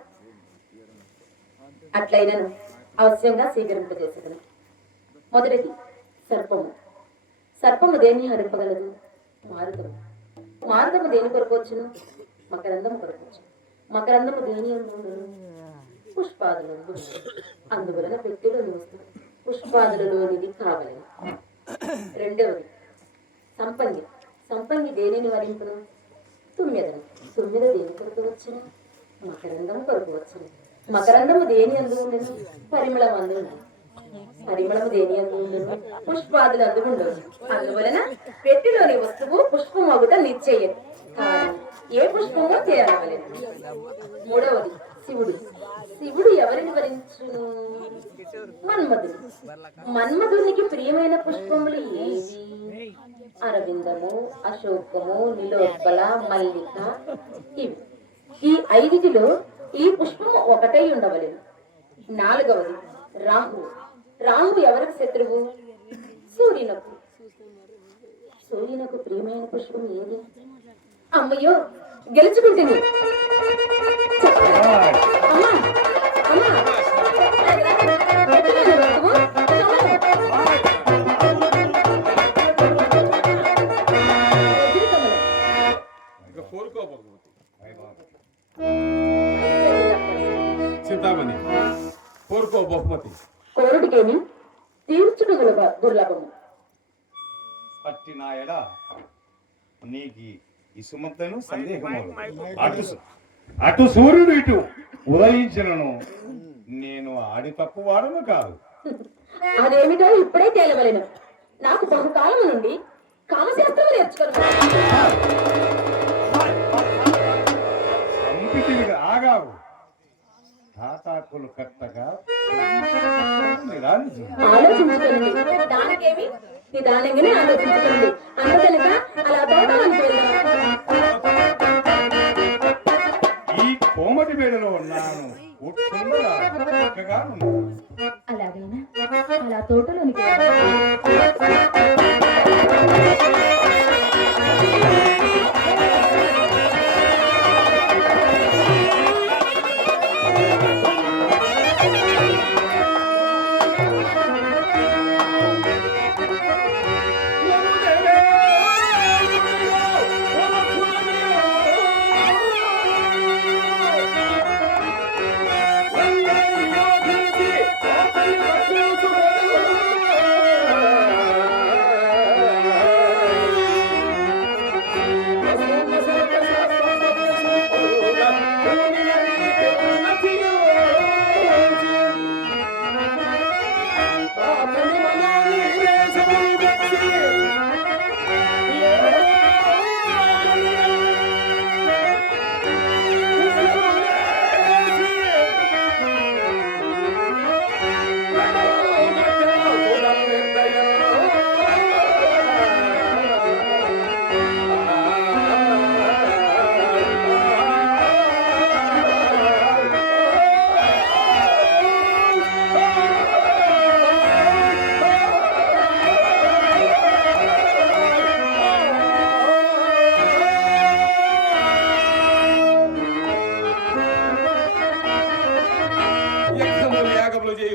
అట్లయినను అవశ్యంగా స్వీకరింపజేసేదను. మొదటిది సర్పము. సర్పము దేన్ని హరింపగలదు? మారుతము. మారుతము దేని కొరకు వచ్చును? మకరందము కొరకు వచ్చును. మకరందము దేని అందును? పుష్పాదులు అందువలన పెట్టెలోని వస్తుంది. పుష్పాదులలోనిది కావలేను. రెండవది సంపంగి. సంపంగి దేనిని వరింపును? తుమ్మెదను. తుమ్మెద దేని కొరకు వచ్చును? మకరందం కొరకు వచ్చును. మకరందము దేని అందు ఉండను? పరిమళం అందు ఉండను. పరిమళము దేని అందు ఉండను? పుష్పాదులు అందు ఉండవు. అందువలన పెట్టిలోని వస్తువు పుష్పమగుట నిశ్చయం. కానీ ఏ పుష్పమో తేలవలేదు. మూడవది శివుడు. శివుడు ఎవరిని వరించును? మన్మధుడు. మన్మధునికి ప్రియమైన పుష్పములు ఏవి? అరవిందము, అశోకము, నీలోత్పల, మల్లిక. ఇవి ఈ ఐదిటిలో ఈ పుష్పము ఒకటై ఉండవలేదు. నాలుగవది రాహు. రాహు ఎవరికి శత్రువు? సూర్యునకు. సూర్యునకు ప్రియమైన పుష్పం ఏది? అమ్మయ్యో, గెలుచుకుంటుంది. అమ్మా, అమ్మా. చింతామణి కోరుకో బహుమతి. కోరుడికేమి తీర్చుడు దుర్లభము. పట్టి నా ఎడ నీకి ఇసుమంతను సందేహము. అటు సూర్యుడు ఇటు ఉదయించినను నేను ఆడి తప్పు వాడను కాదు. అదేమిటో ఇప్పుడే తేలవలేను. నాకు బహుకాలము నుండి కామశాస్త్రము నేర్చుకున్నాను. ఆగావు తాతాకులు కట్టగా ఆలోచించుకోండి. దానికేమి నిదానంగానే ఆలోచించుకోండి. అందుకనుక అలా తోటలోనికి వెళ్దాం. ఈ కోమటి వేడలో ఉన్నాను. అలాగైనా అలా తోటలోనికి వెళ్దాం.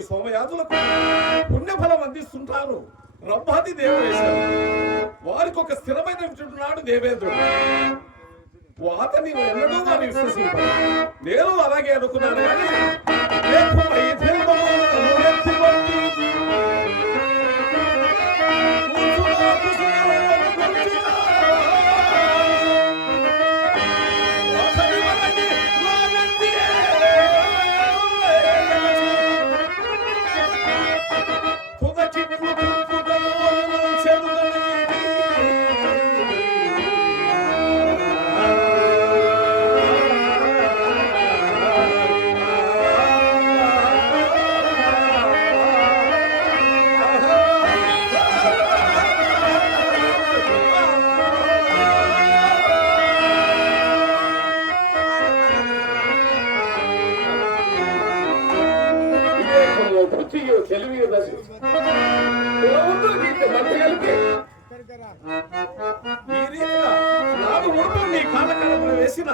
సోమయాజులకు పుణ్యఫలం అందిస్తుంటారు బ్రహ్మాది దేవేశారు. వారికి ఒక స్థిరమైన వింటున్నాడు దేవేంద్రుడు. అతని ఎన్నడూ వారిని విశ్వసించారు. నేను అలాగే అనుకున్నాను కానీ వేసిన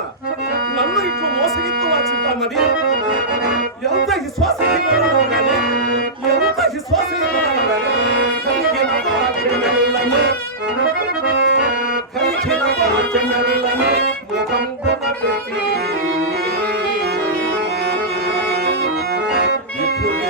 నన్ను ఇట్లు మోసగిత్తు చింతామని ఎంత విశ్వాసహీనురాలు కానీ ఎంత విశ్వాసహీనురాలు ఇప్పుడు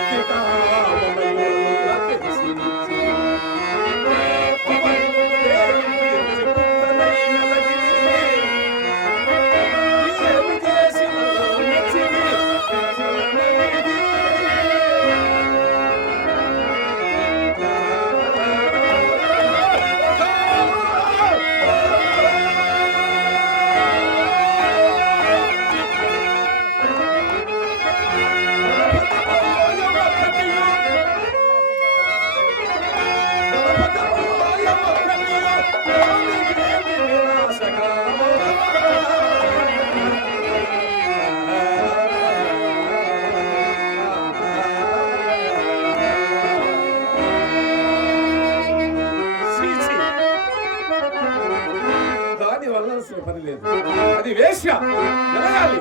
ఎలగాలి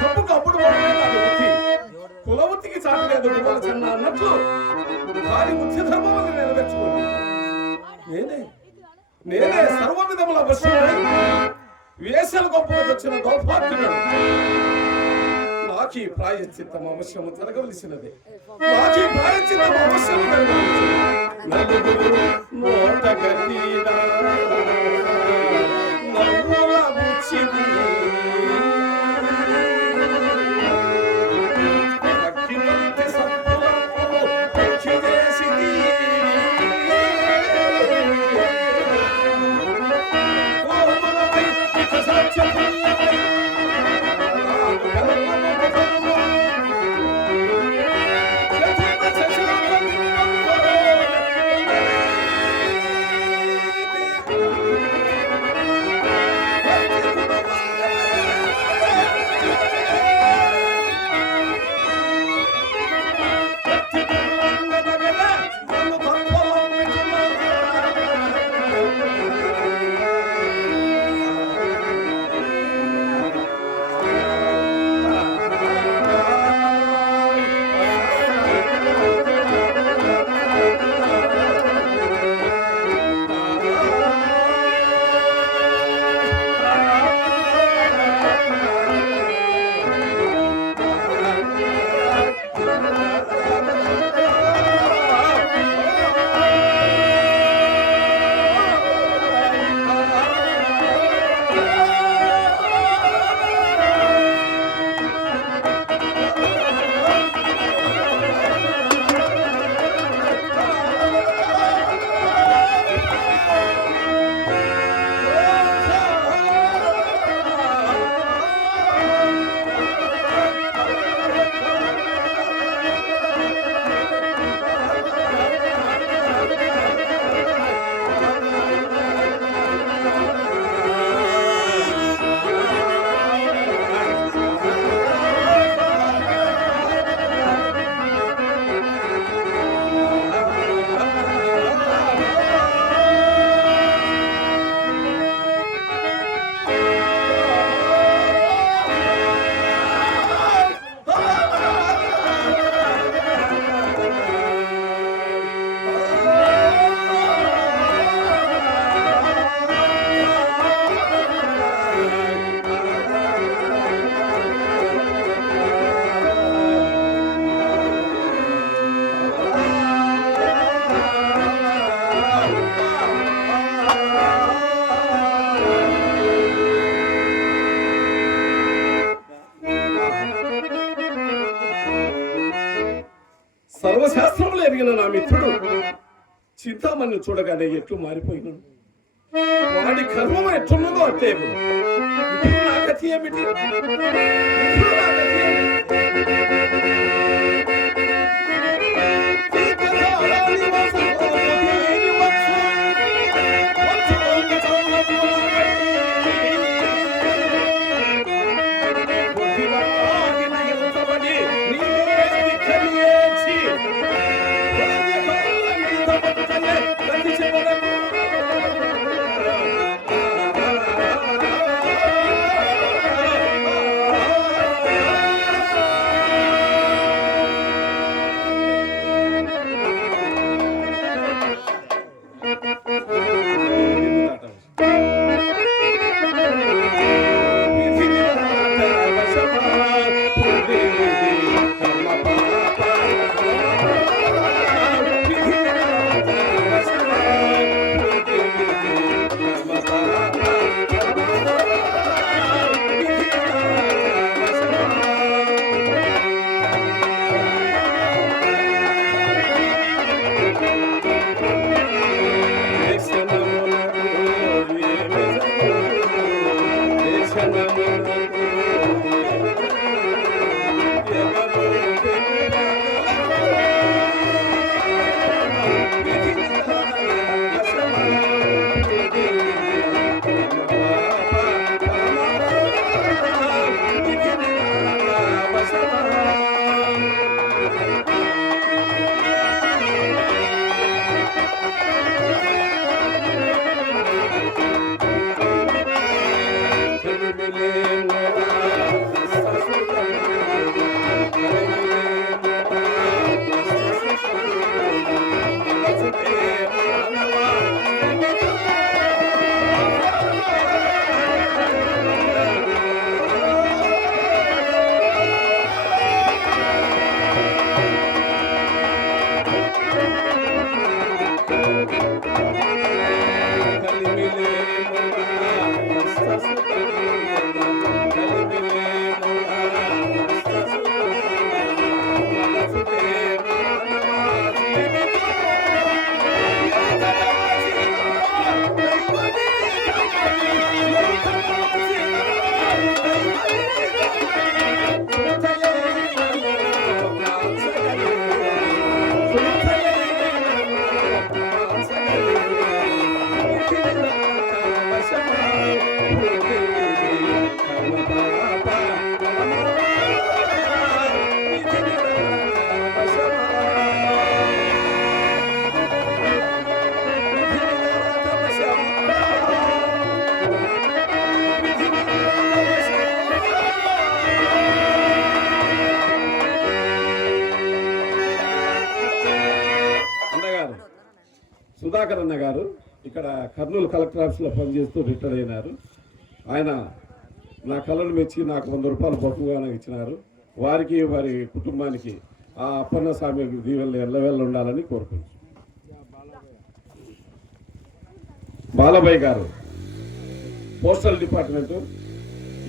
డబ్బుకు అప్పుడు పోవడమే కాదు వృత్తి కులవృత్తికి చాటు లేదు చిన్న అన్నట్లు వారి వృత్తి ధర్మాన్ని నెరవేర్చుకోండి. నేనే సర్వ విధముల వశుడై వేసల గొప్పకు వచ్చిన దౌర్భాగ్యుడు. నాకీ ప్రాయశ్చిత్తం అవశ్యము జరగవలసినదే. నాకీ ప్రాయశ్చిత్తం అవశ్యము జరగవలసినది. నోట గట్టినా నవ్వుల బుచ్చిది అక్కిమంటి సత్తులకు పక్షి చేసింది. కోమలపై ఇక సాక్ష్యములపై సర్వశాస్త్రములు ఎరిగిన నా మిత్రుడు చింతామణి చూడగానే ఎట్లు మారిపోయినాడు. వాడి కర్మం ఎట్లున్నదో అట్టే. ఇప్పుడు నా గతి ఏమిటి? ఇప్పుడు నా గతి ఏమిటి? సుధాకర్ అన్న గారు ఇక్కడ కర్నూలు కలెక్టర్ ఆఫీస్లో పనిచేస్తూ రిటైర్ అయినారు. ఆయన నా కళను మెచ్చి నాకు 100 రూపాయలు బహుమానం ఇచ్చినారు. వారికి వారి కుటుంబానికి ఆ అప్పన్న స్వామి దీవెనలు ఎల్లవేళ ఉండాలని కోరుకుంటున్నాను. బాలబాయ్ గారు పోస్టల్ డిపార్ట్మెంటు,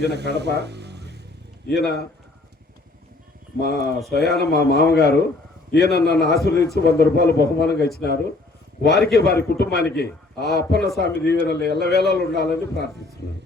ఈయన కడప. ఈయన మా స్వయాన మా మామగారు. ఈయన నన్ను ఆశీర్వదించి 100 రూపాయలు బహుమానంగా ఇచ్చినారు. వారికి వారి కుటుంబానికి ఆ అప్పన్న స్వామి దీవెనలు ఎల్లవేళలు ఉండాలని ప్రార్థిస్తున్నాను.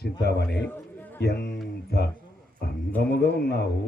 చింతామణి, ఎంత అందముగా ఉన్నావు.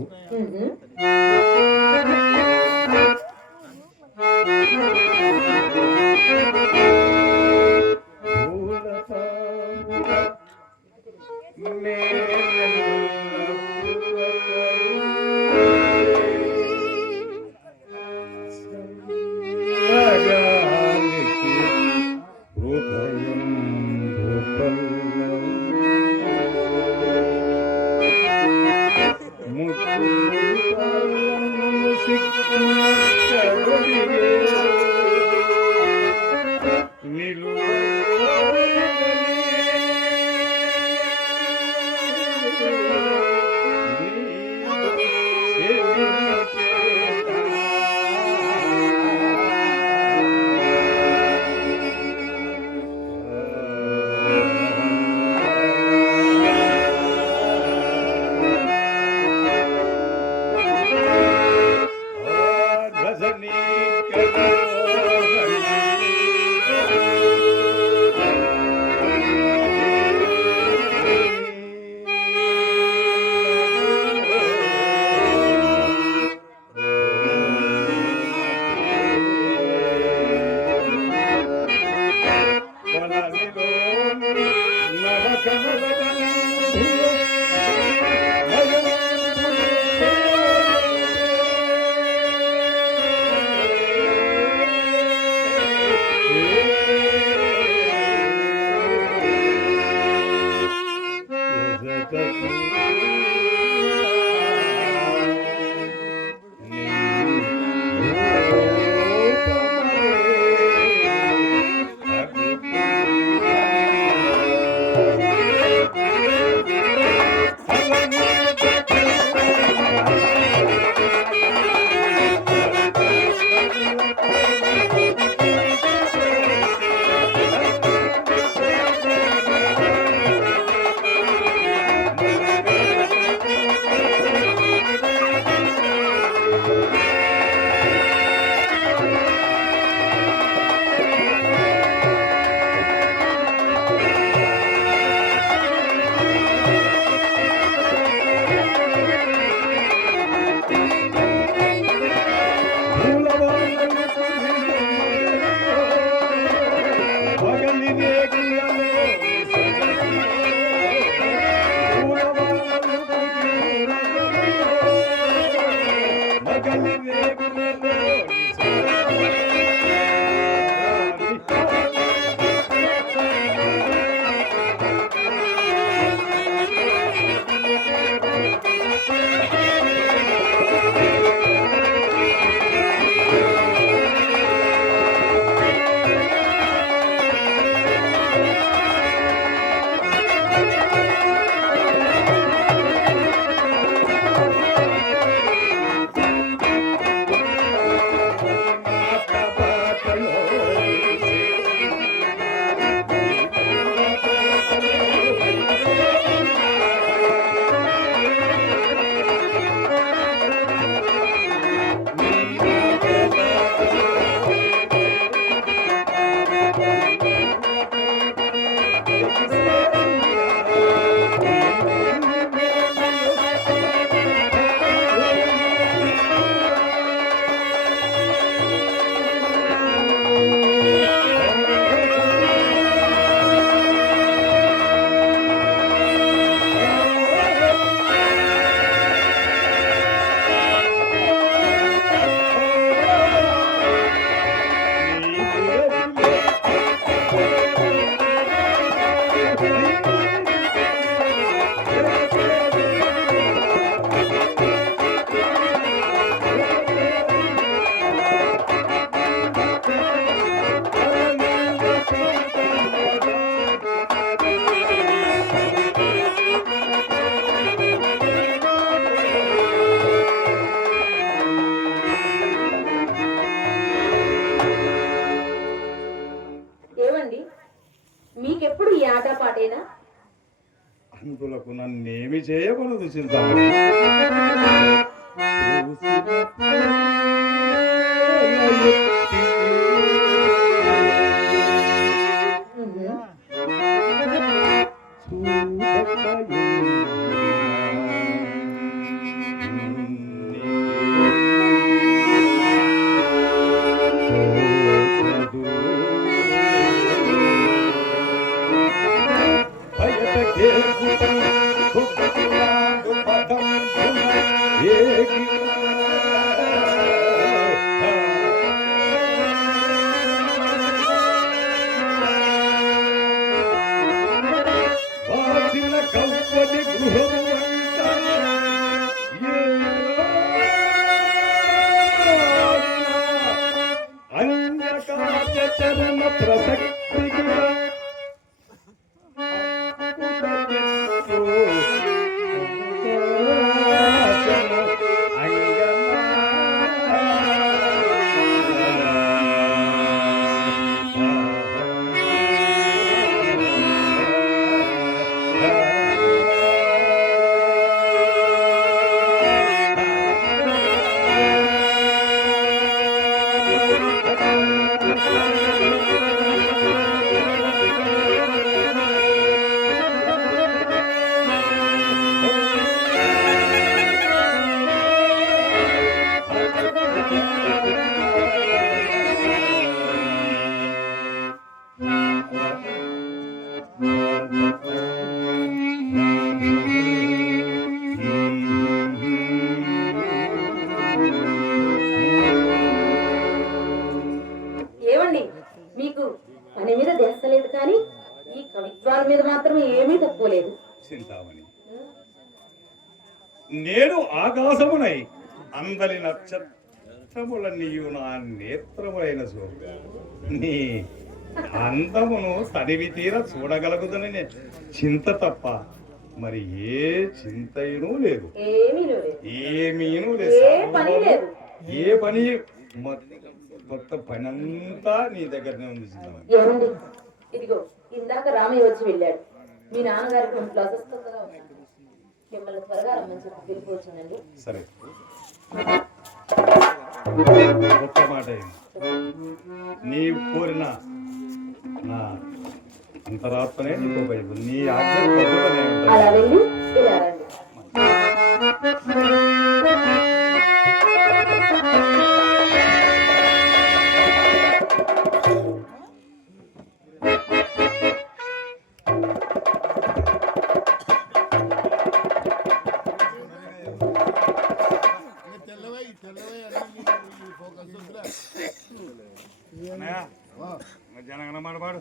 పంతులకు నన్నేమి చేయమనదు చింతామణి. ఏమండి, మీకు పని మీద ధ్యాస లేదు కానీ ఈ కవిత్వాల మీద మాత్రం ఏమీ తక్కువ లేదు. చింతామణి, నేను ఆకాశమునై అందలి నక్షత్రముల నీయు నా నేత్రములైన చూడు. నీ అందమును తనివి తీర చూడగలుగుదని చింత తప్ప మరి ఏ చింతయును లేదు, ఏమీను లేదు. ఏ పని మొత్తం పని అంతా నీ దగ్గరనే ఉంది చింతామణి. ఏమండి, ఇదిగో ఇందాక రామయ్య వచ్చి వెళ్ళాడు. మీ నాన్నగారికి ఒంట్లో అస్వస్థతగా ఉన్నాడు. మిమ్మల్ని త్వరగా రమ్మని చెప్పి వెళ్ళిపోవచ్చునండి. సరే, గొప్ప మాట నీవు కోరిన నా అంతరాత్మనే నీకు బైబు. నీ ఆజ్ఞ అలా వెళ్ళి ఇలా రండి. జనగణ మాడబాడు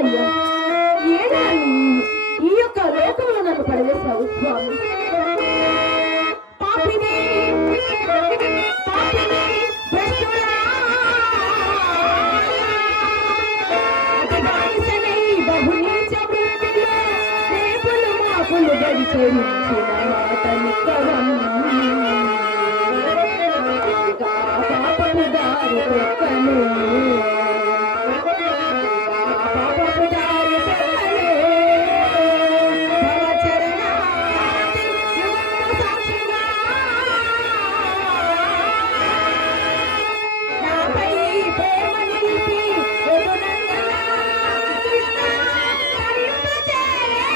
అయ్యా ఏడా ఈ యొక్క లోకంలో నన్ను పడవేశావు స్వామి. పాపిని పాపిని భ్రష్టుడా, బానిసనై బహునీచ వృత్తిలో రేపులు మాపులు గడిచేయించిన మాట నిక్కరం. పాపపు దారి తొక్కను, పాపపు దారి తొక్కను, భవచరణాది యుగము సాక్షిగా నాపై ప్రేమ నిలిపి రఘునందన కృష్ణ కరింపచేయే.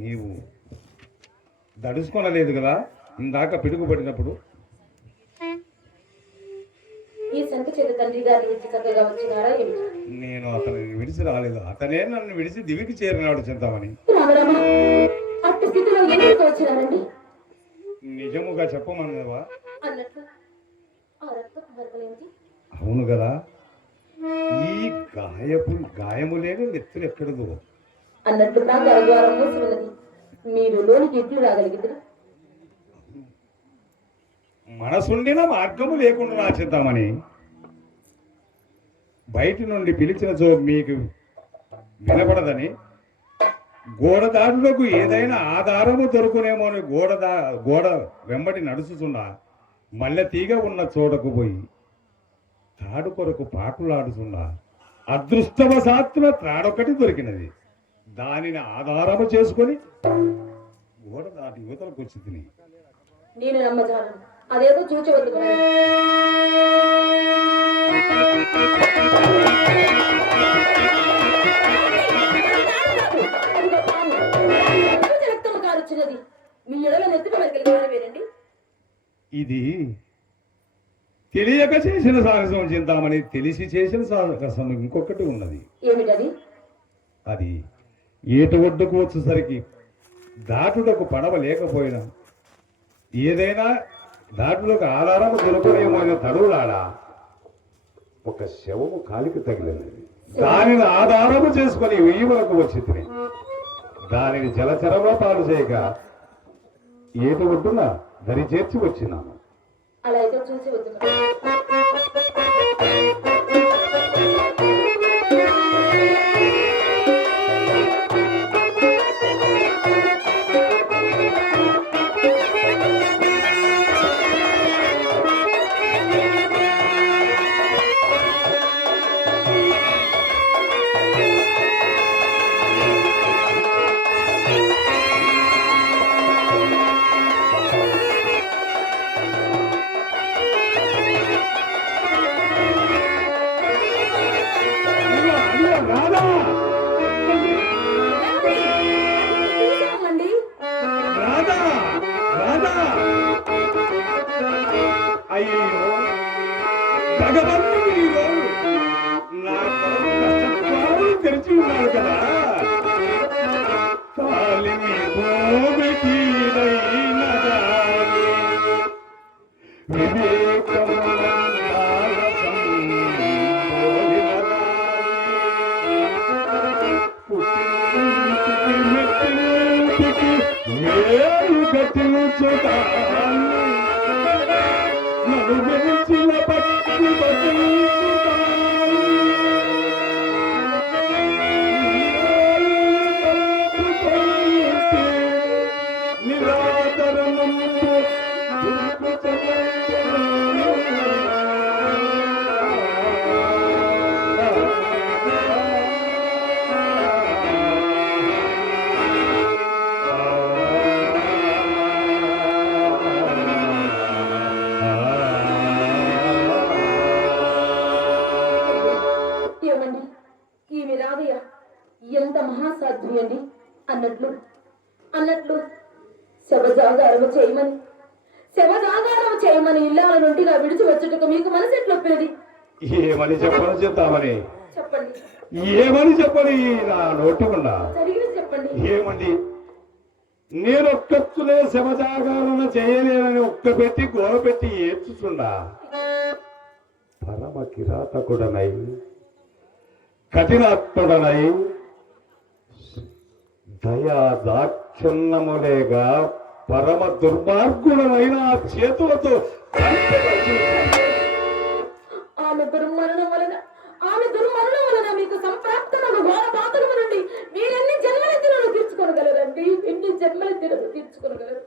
నీవు దడుచుకోనలేదు కదా ఇందాక పిడుగు పడినప్పుడు. ఈ సంఖ్య చేత తండ్రి గారిని విడిచి చక్కగా వచ్చినారా ఏమిటి? నేను అతనిని విడిచి రాలేదు, అతనే నన్ను విడిచి దివికి చేరినాడు చింతామణి. రామరామ, అట్టి స్థితిలో ఎందుకు వచ్చినారండి? నిజముగా చెప్పమన్నవా? అన్నట్లు ఆ రక్తపు మరకలేమిటి? అవును కదా, ఈ గాయము లేని నెత్తులు ఎక్కడదు. అన్నట్లు ప్రాంగణ ద్వారం మూసి ఉన్నది, మీరు లోనికి ఎట్లు రాగలిగిద్దరు? మనసుండిన మార్గము లేకుండా నా చింతామణి. బయటి నుండి పిలిచిన మీకు వినపడదని గోడ దాటులకు ఏదైనా ఆధారము దొరుకునేమో అని గోడ వెంబడి నడుచుతున్నా మల్లె తీగ ఉన్న చోటకు పోయి తాడు కొరకు పాకులాడుతున్నా అదృష్టవశాత్తున త్రాడొకటి దొరికినది. దానిని ఆధారము చేసుకొని గోడ దాటి యువతలకు వచ్చి తిని నేను నమ్మజాను, అదేదో చూచవద్దు. రక్తము కారుచున్నది, మీ ఎడల నెత్తిన వేరండి. ఇది తెలియక చేసిన సాహసం చింతామని, తెలిసి చేసిన సాహసం ఇంకొకటి ఉన్నది. ఏమిటది? అది ఏటు ఒడ్డుకు వచ్చేసరికి దాటుటకు పడవ లేకపోయినా ఏదైనా దాటులకు ఆధారము దొరకనేమో తడువులాడా ఒక శవము కాలికి తగిలినది. దానిని ఆధారము చేసుకొని వెయ్యివరకు వచ్చి తిని దానిని జలచరంలో పాలు చేయక ఏటు ఒడ్డున దరి చేర్చి వచ్చినాము. అలా అయితే చూసి వద్దు. అయ్యో భగవంతుడు ఈరోజు నా కొరకు కష్టత్వాలు తెరిచి ఉన్నాడు కదా. కాలిమి భోగీడైన దారి మేలు గట్టిను చూడాలి నన్ను వెలిచిన పట్టు నిరాదరము ఏమండి, ఈమె రాధయ్య ఎంత మహాసాధ్వి అండి. అన్నట్లు శవజాగారము చేయమని ఇల్లాల నుండిగా విడిచి వచ్చుటకు మీకు మనసు ఎట్లొప్పేది? ఏమని చెప్పను చెప్తామని చెప్పండి. ఏమని చెప్పని నా నోటికున్నా జరిగినది చెప్పండి. ఏమండి, నేను ఒక్కనే శవజాగరణ చేయలేనని ఒక్క పెట్టి గోడ పెట్టి ఏడ్చుచున్నా పరమ కిరాతకుడనై కఠినాత్ముడనై దయా దాక్షిణ్యములేగా పరమ దుర్మార్గుడనైన ఆ చేతులతో ఆమె దుర్మరణం వలన మీకు సంప్రాప్తమైన ఘోర పాతకము నుండి మీరెన్ని జన్మలెత్తినను తీర్చుకోగలరండి. ఎన్ని జన్మలెత్తినను తీర్చుకోగలరు.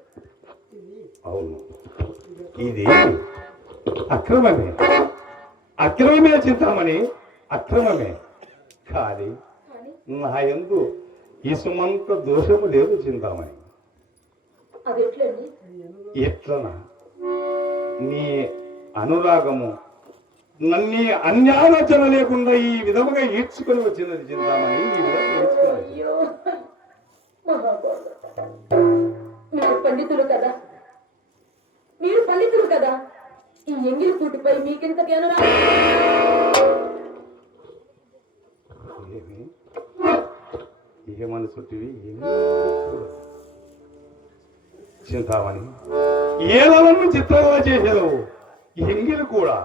అవును, ఇది అక్రమమే చింతామణి, అక్రమమే. కానీ నా యందు ఇసుమంత దోషము లేదు చింతామణి. అది ఎట్లండి? ఎట్లనా నీ అనురాగము నన్ను అన్యాలోచన లేకుండా ఈ విధముగా ఈడ్చుకొని వచ్చినది చింతామణి. ఈ విధంగా ఈడ్చుకొని అయ్యో మహాభారత, మీరు పండితులు కదా. ఈ ఎంగిలి కూటిపై మీకెంతటి అనురాగం? ఏ మనసుంటివి చింతామణి ఏలవన్నీ చిత్రంగా చేసేదు ఎంగిలి కూడా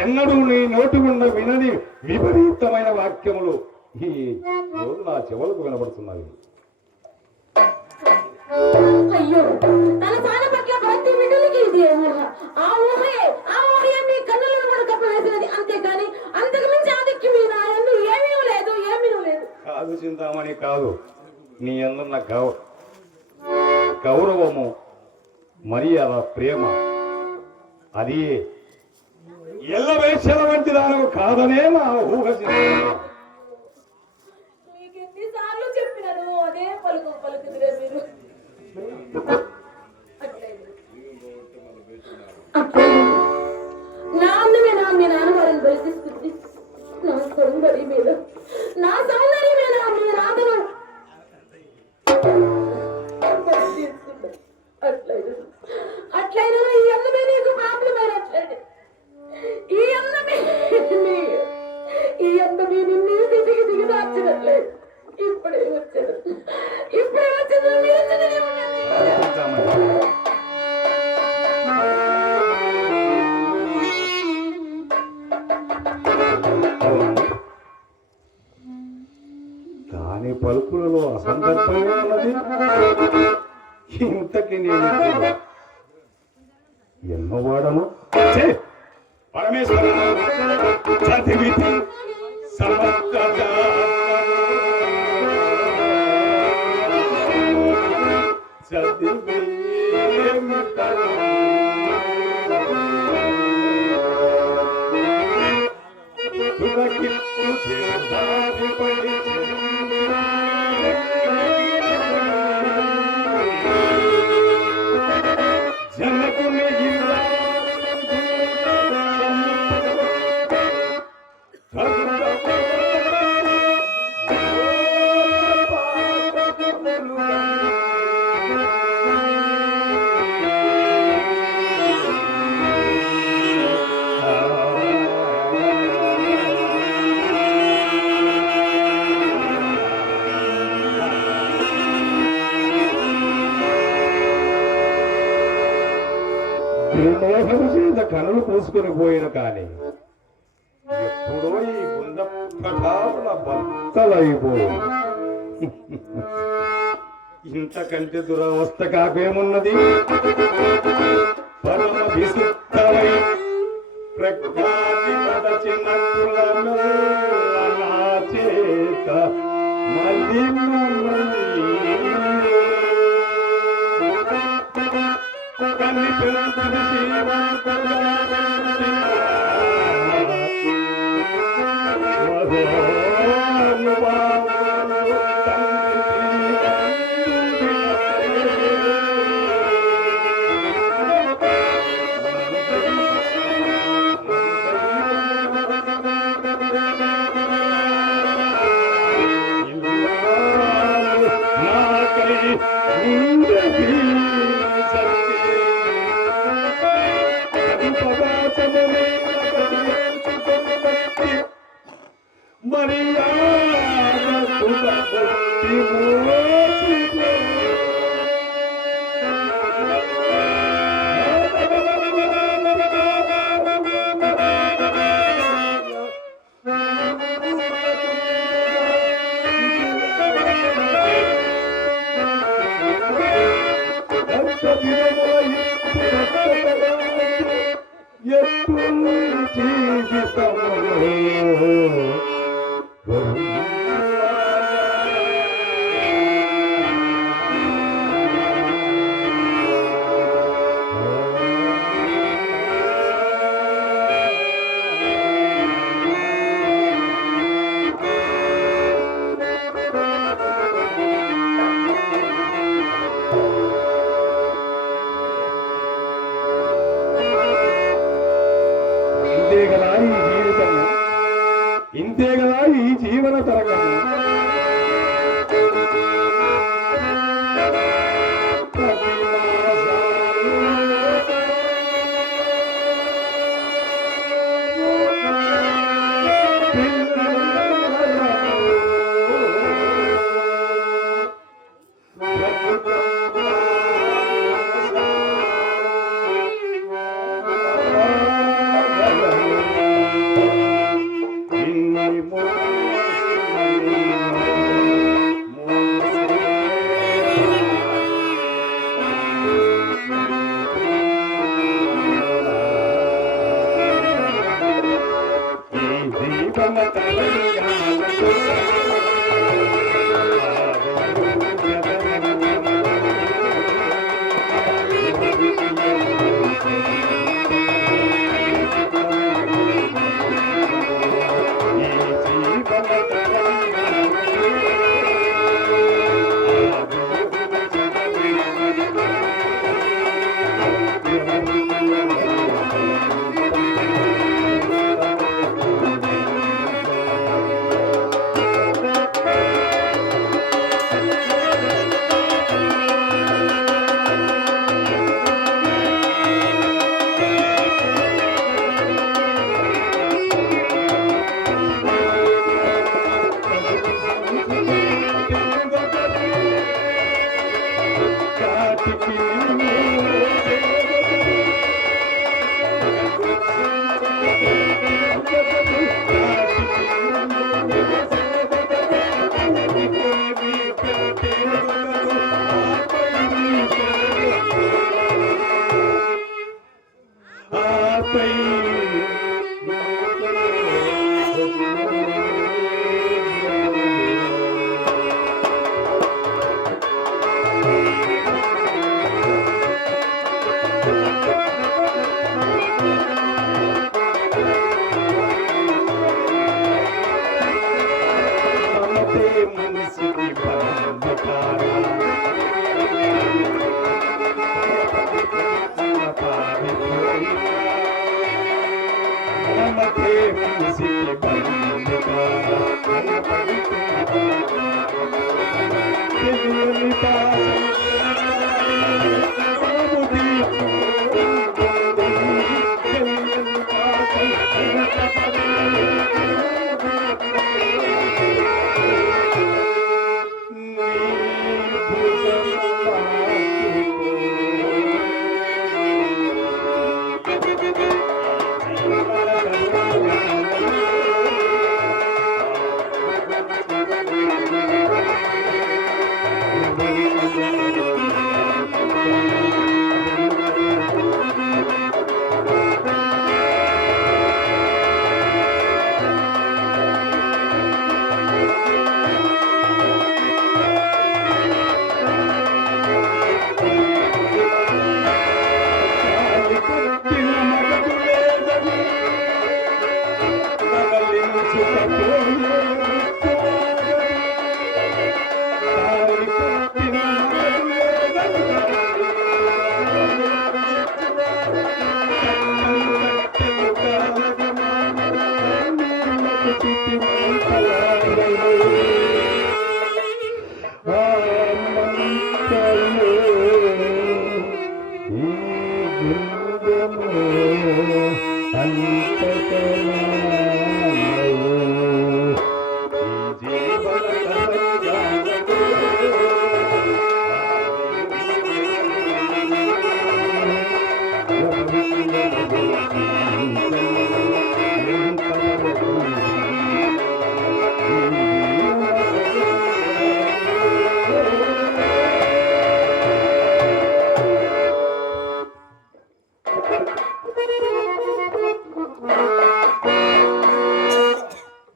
ఎన్నడూ నీ నోటి గుండా వినని విపరీతమైన వాక్యములు ఈ రోజు నా చెవులకు వినబడుతున్నాయి. అయ్యో, తన తాన పట్ల ప్రతి విడుదలకి ఇది ఊహ. ఆ ఊహయే మీ కన్నులను కూడా కప్పవేసినది. అంతేకాని అంతకు మించి ఆదిక్యం మీ నాయందు ఏమీ లేదు. కాదు చింతామణి, కాదు. నీ అందున్న గౌరవము, మర్యాద, ప్రేమ అది ఎల్లవేశ్యల వంటి దానవు కాదనే నా ఊహ. మీకు ఎన్నిసార్లు చెప్పినాను అదే పలుకుదిరే మీరు. నా అందమేనా మీ నాన్నగారిని బలి తీసుకుంది? నా సౌందర్యమేనా మీ రాధను అట్లయినా ఈ అందమే నీకు పాపమైనట్లయితే ఈ అందమే నిన్ను దిగి దాచినట్లేదు. ఇప్పుడే వచ్చాను దాని పలుకులలో అసందర్భమే ఉన్నది. ఇంతకి నేను ఎన్నోవాడను పరమేశ్వర చదివితి మోహము చేత కనులు పూసుకొని పోయిన కానీ ఎప్పుడో ఈ గుండ పటాల బద్దలైపోయి ఇంతకంటే దురవస్థ కాకేమున్నది? పరమ విసుత్తమై ప్రఖ్యాతి పదచినట్టులను నా చేత మళ్ళీ కన్ని పెరుగుతున్న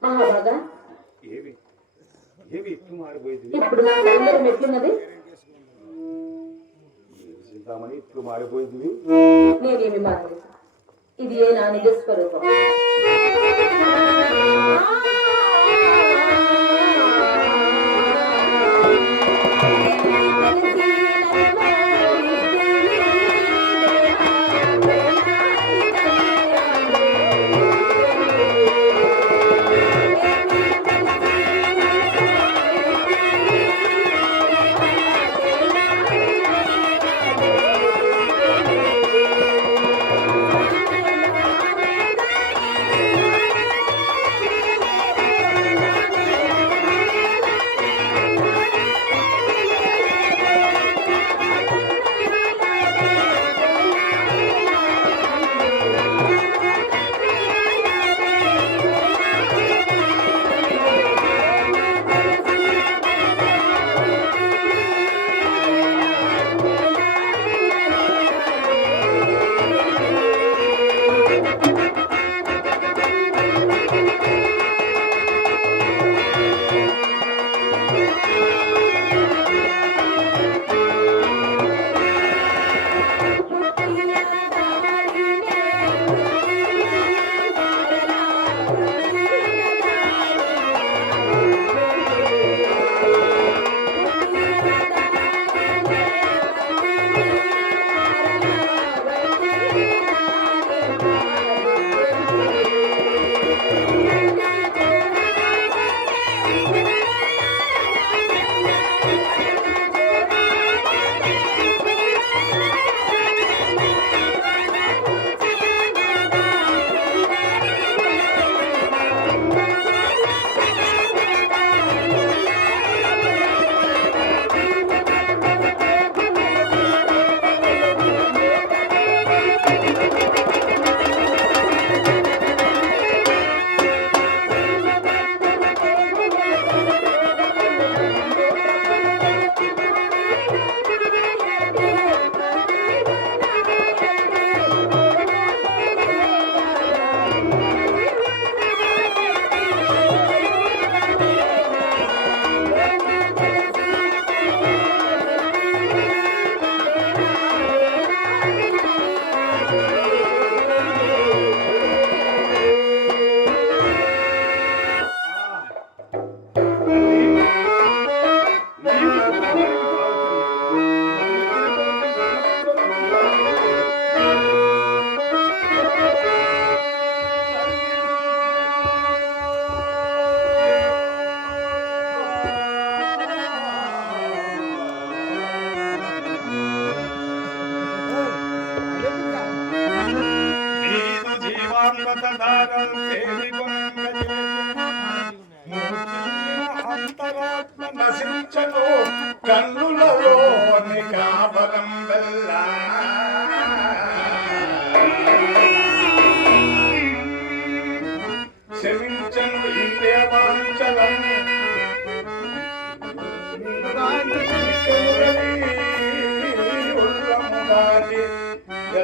మహాభాగా, ఏవి ఏవి ఇట్లు మారిపోయింది ఇప్పుడు నా అందరం ఎట్లున్నది? చింతామణి ఇట్లు మారిపోయింది. నేనేమి మారలేదు. ఇది ఏ నా నిజ స్వరూపం.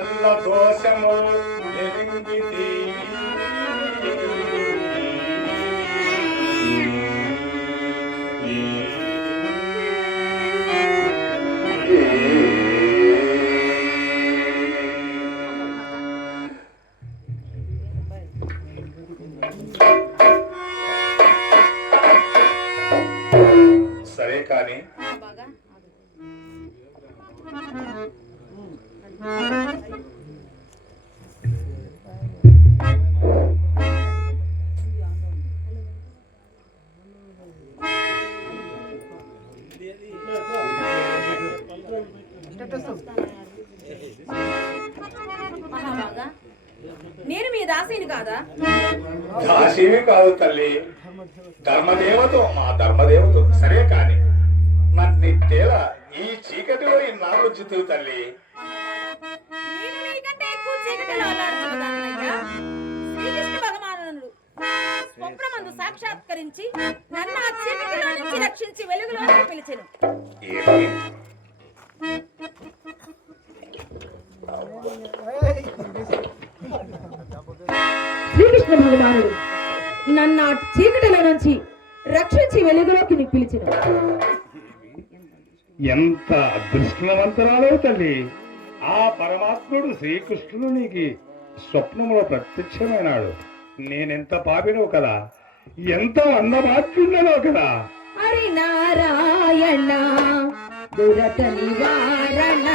ఎల్ల దోషము ఎరింగితి సరే కానీ మహాబాగా నేను మీ దాసిని కాదా? దాసివి కాదు తల్లి, ధర్మదేవత, మా ధర్మదేవత. సరే కాని నన్నిట్టేలా ఈ చీకటిలో ఇన్నాళ్ళు చితువు తల్లి. నేను నీకంటే ఎక్కువ చీకటిలో అల్లాడుతున్నదాన్నయ్యా. శ్రీకృష్ణ భగవానుడు స్వప్నమందు సాక్షాత్కరించి నన్ను ఆ చీకటిలో నుంచి రక్షించి వెలుగులోకి పిలిచెను. ఏమి శ్రీకృష్ణ భగవానుడు నన్ను ఆ చీకటిలో నుంచి రక్షించి వెలుగులోకి పిలిచెను. ఎంత అదృష్టవంతరాలో తల్లి. ఆ పరమాత్ముడు శ్రీకృష్ణుడు నీకు స్వప్నంలో ప్రత్యక్షమైనాడు. నేనెంత పాపినో కదా, ఎంత అందమాత్రుండనో కదా. హరి నారాయణ దురత నివారణ,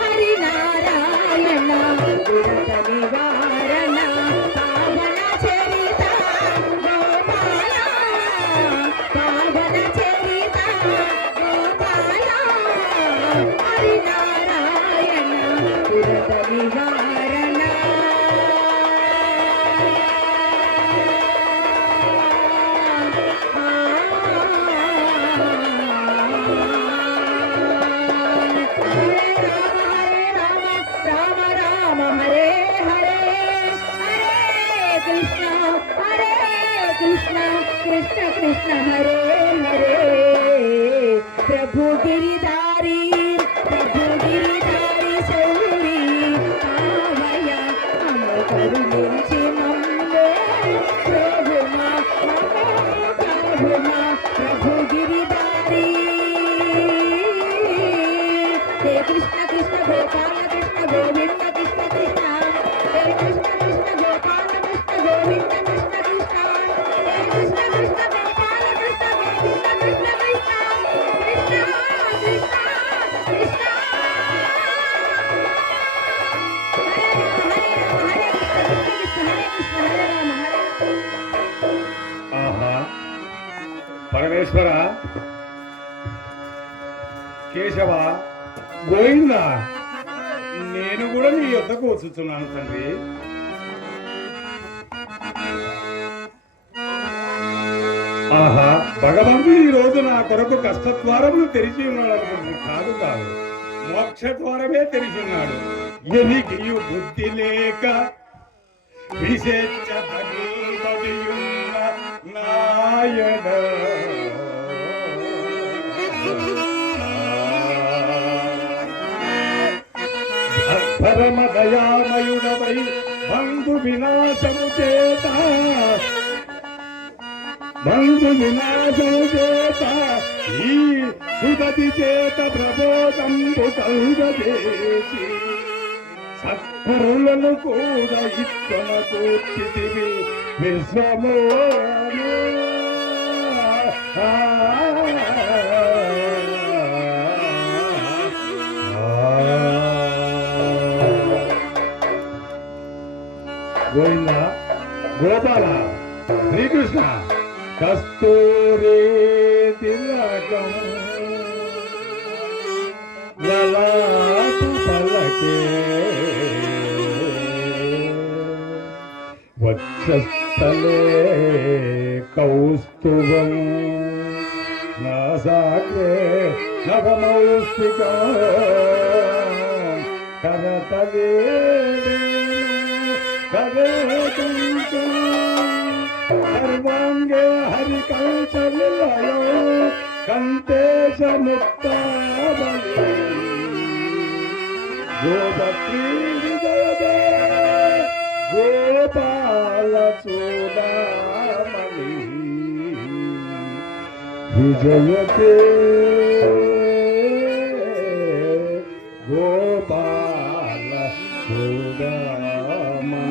హరి నారాయణ దురత నివారణ, పావన చరిత గోపాల, పావన చరిత గోపాల, హరి నారాయణ దురత నివారణ. कृष्ण कृष्ण हरे हरे, प्रभु गिरिधारी शौरी, आवय मम करुणिंचि मम्मे ప్రభుమా, ప్రభుమా, ప్రభు గిరిధారీ. హే కృష్ణ కృష్ణ గోపాల కృష్ణ గోవింద కృష్ణ కృష్ణ, హే కృష్ణ కృష్ణ గోపాల కృష్ణ గోవింద కృష్ణ కృష్ణ, హే కృష్ణ కృష్ణ గోపాల కృష్ణ గోవింద కృష్ణ కృష్ణ, కృష్ణ కృష్ణ కృష్ణ. ఆహా, పరమేశ్వర, కేశవ, గోవింద, నేను కూడా నీ యొద్దకు వచ్చుతున్నాను తండ్రి. ఆహా, భగవంతుడు ఈ రోజు నా కొరకు కష్టద్వారములు తెరిచి ఉన్నాడు అనుకుంటుంది. కాదు కాదు, మోక్ష ద్వారమే తెరిచి ఉన్నాడు. ఎదిగియు బుద్ధి లేక విశేష తగుబడియున్న నాయన, పరమ దయామయుడవై బంధు వినాశము చేత, బంధు వినాశము చేత ఈ సుగతి చేత ప్రబోధంబు కలుగజేసి, సత్పురులను కూడా ఇచ్చన కూర్చితివి విశ్వము. గోవింద, గోపాల, శ్రీకృష్ణ, కస్తూరి తిలకం లలాటు పలకే, వక్షస్థలే కౌస్తుభం నాసాగ్రే నవమౌస్తికం, కరతలే సర్వాంగే హరికల్చలయో కంతేశ ముక్తాబలి, గోపత్రీ గోపాల చూడమని విజయతే గోపాల చూడమని.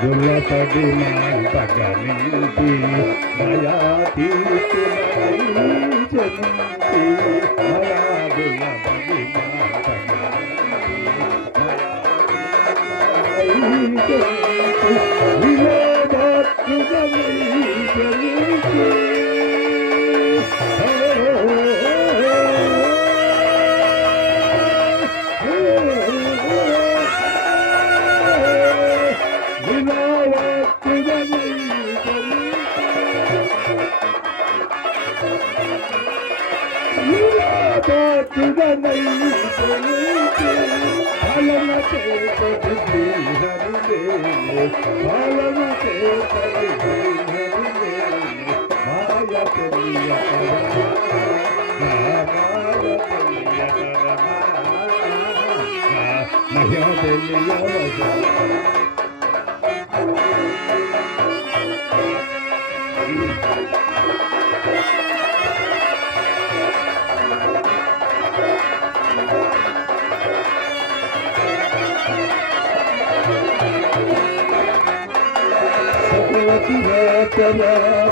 దులపడి మాంతగనింటి మయా తీర్చునైంటి మయా దులపడి మాంతగనింటి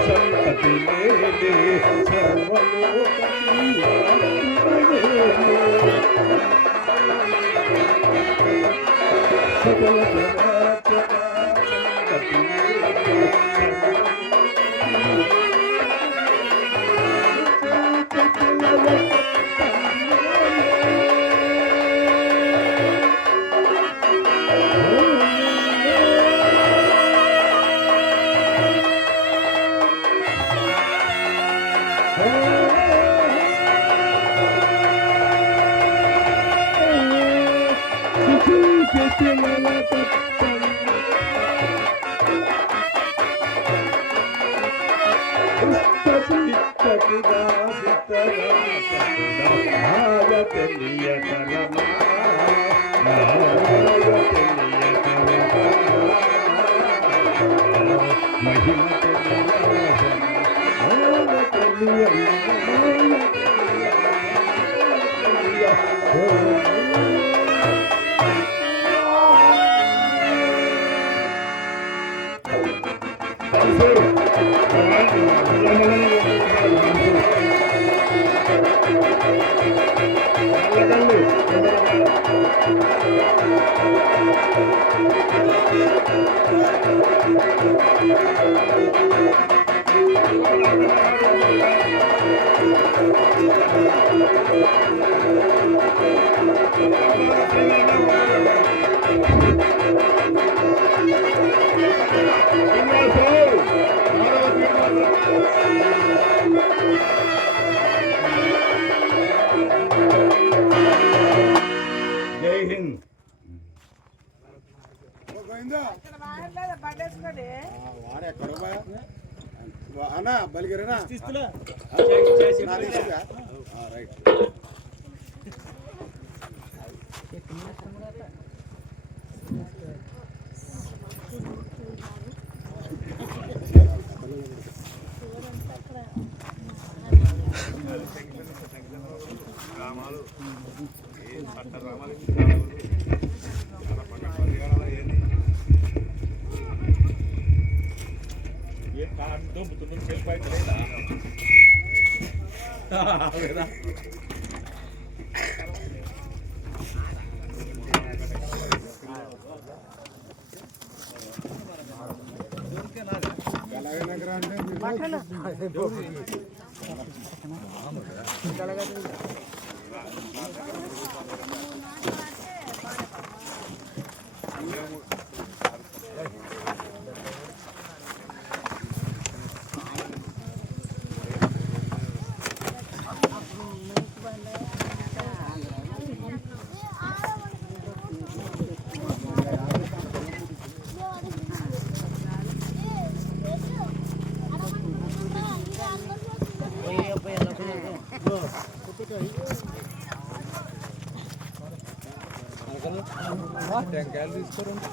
సంతతి జై హింద్. అన్నా బలిగిరేనా రైట్ టెంకాయలు తీసుకోరండి.